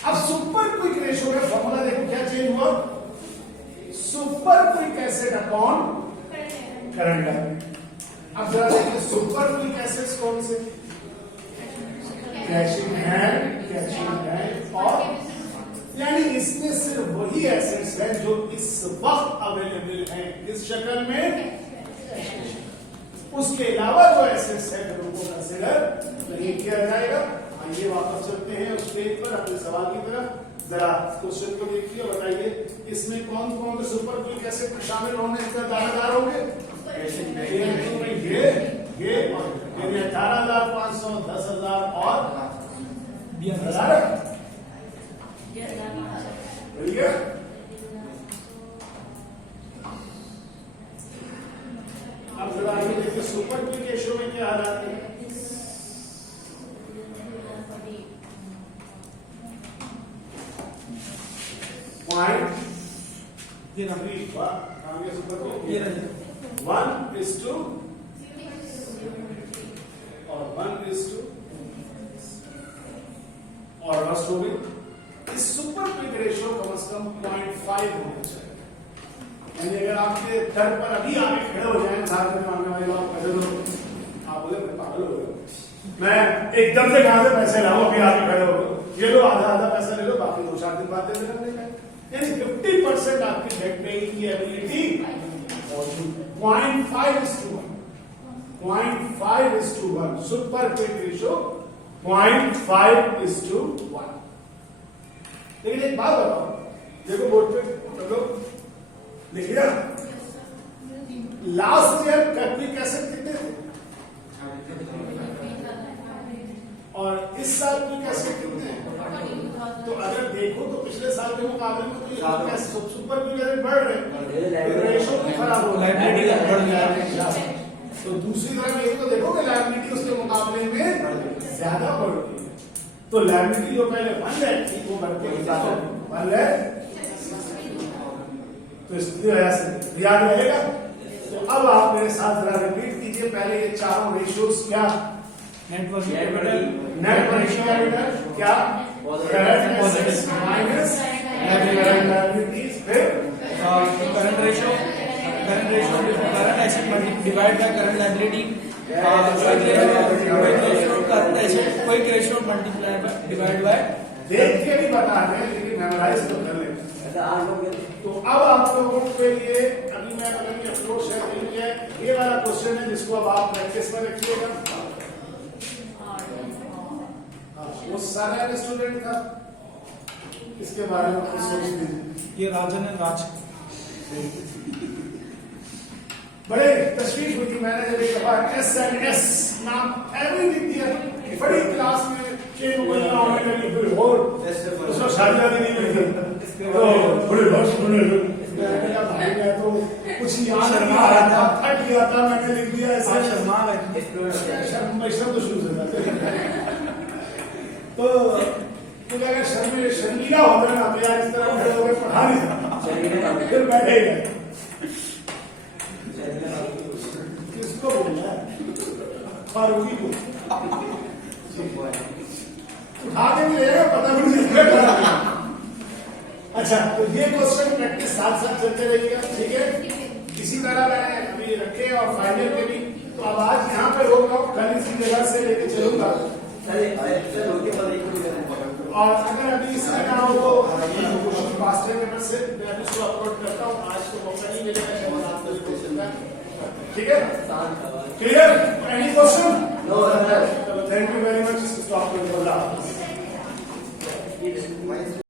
अब सुपर क्विक रेशियो का फॉर्मूला देखो क्या चेंज हुआ, super quick acid upon current acid. अब जरा देखिए सुपर क्विक एसिड्स कौन से, कैल्शियम है और यानी इसमें सिर्फ वही एसिड्स हैं जो इस वक्त अवेलेबल हैं इस शक्ल में, उसके अलावा जो एसिड्स हैं फिर उनको कंसिडर नहीं किया जाएगा। आइए वापस चलते हैं उस पेज पर अपने सवाल की तरफ। जरा क्वेश्चन को देखिए और बताइए इसमें कौन कौन से सुपर क्विक एसिड शामिल होने से दावेदार होंगे। ये 18,500, 10,000 और 20,000। भैया अब जरा आगे देखिए सुपर क्विक रेशियो में क्या हालात है। पॉइंट वन इज टू और 1:2 और रस्ट हो गई। इस सुपर क्विक रेशियो कम से कम 0.5 होना चाहिए। यानी अगर आपके दर पर अभी आगे खड़े हो जाए साथ में मांगने वाले लोग पैसे दो, आप बोले मैं पागल हो गया, मैं एकदम से कहां से पैसे लाऊं, अभी आगे खड़े हो गए, ये लो आधा आधा पैसा ले लो, बाकी 2-4 दिन बाद दे देना। यानी 50% आपकी डेट पेइंग की एबिलिटी 0.5:1, 0.5:1 सुपर क्विक रेशियो 0.5:1। लेकिन एक बात बताओ, देखो बोर्ड पे सब लोग लिखिए, लास्ट ईयर क्विक एसिड कितने थे और इस साल क्विक एसिड कितने हैं। तो अगर देखो तो पिछले साल के मुकाबले में तो ये सुपर क्विक एसिड बढ़ रहे हैं, रेशियो भी खराब हो रहा है। तो दूसरी तरफ ये तो देखो कि लायबिलिटी उसके मुकाबले में ज्यादा बढ़ रही है। तो लायबिलिटी जो पहले 1 लाख थी वो बढ़ के 1 लाख, तो इसकी वजह से याद रहेगा। तो अब आप मेरे साथ जरा रिपीट कीजिए पहले ये चारों रेशियोज क्या, नेट वर्किंग कैपिटल क्या, current assets minus current liabilities, फिर current ratio current asset divide by current liability, quick ratio multiply by divide by. देख के भी बता रहे हैं लेकिन मेमोराइज तो कर लें। तो अब आप लोगों के लिए अभी मैं बताऊंगी अप्रोच है, ये वाला क्वेश्चन है जिसको अब आप प्रैक्टिस में रखिएगा। वो सारा स्टूडेंट था, इसके बारे में कुछ सोच लीजिए। ये राजन है, राज बड़े तशवीश हुई थी, मैंने जब एक दफा S&S नाम एवरी लिख दिया, बड़ी क्लास में चेन बोलना होने लगी, फिर और उसको शादी वादी नहीं हुई थी, तो बड़े बस भाई मैं तो कुछ याद नहीं आ रहा था, थक गया था, मैंने लिख दिया ऐसा। शर्म तो शुरू से था, तो मुझे अगर शर्मीला होता ना तो यार इस तरह पढ़ा नहीं था, फिर बैठे गए। किसको बोलना है, फारूकी को उठा के भी रहेगा, पता भी नहीं चलेगा। अच्छा, तो ये क्वेश्चन प्रैक्टिस साथ साथ चलते रहिएगा, ठीक है। इसी तरह मैंने अभी रखे और फाइनल के भी, तो अब आज यहाँ पे रोक रहा हूँ, कल इसी जगह से लेके चलूंगा। और अगर अभी इसमें ना हो तो फास्ट पेपर से मैं इसको अपलोड करता हूँ, आज तो मौका नहीं मिलेगा, ठीक है, क्लियर।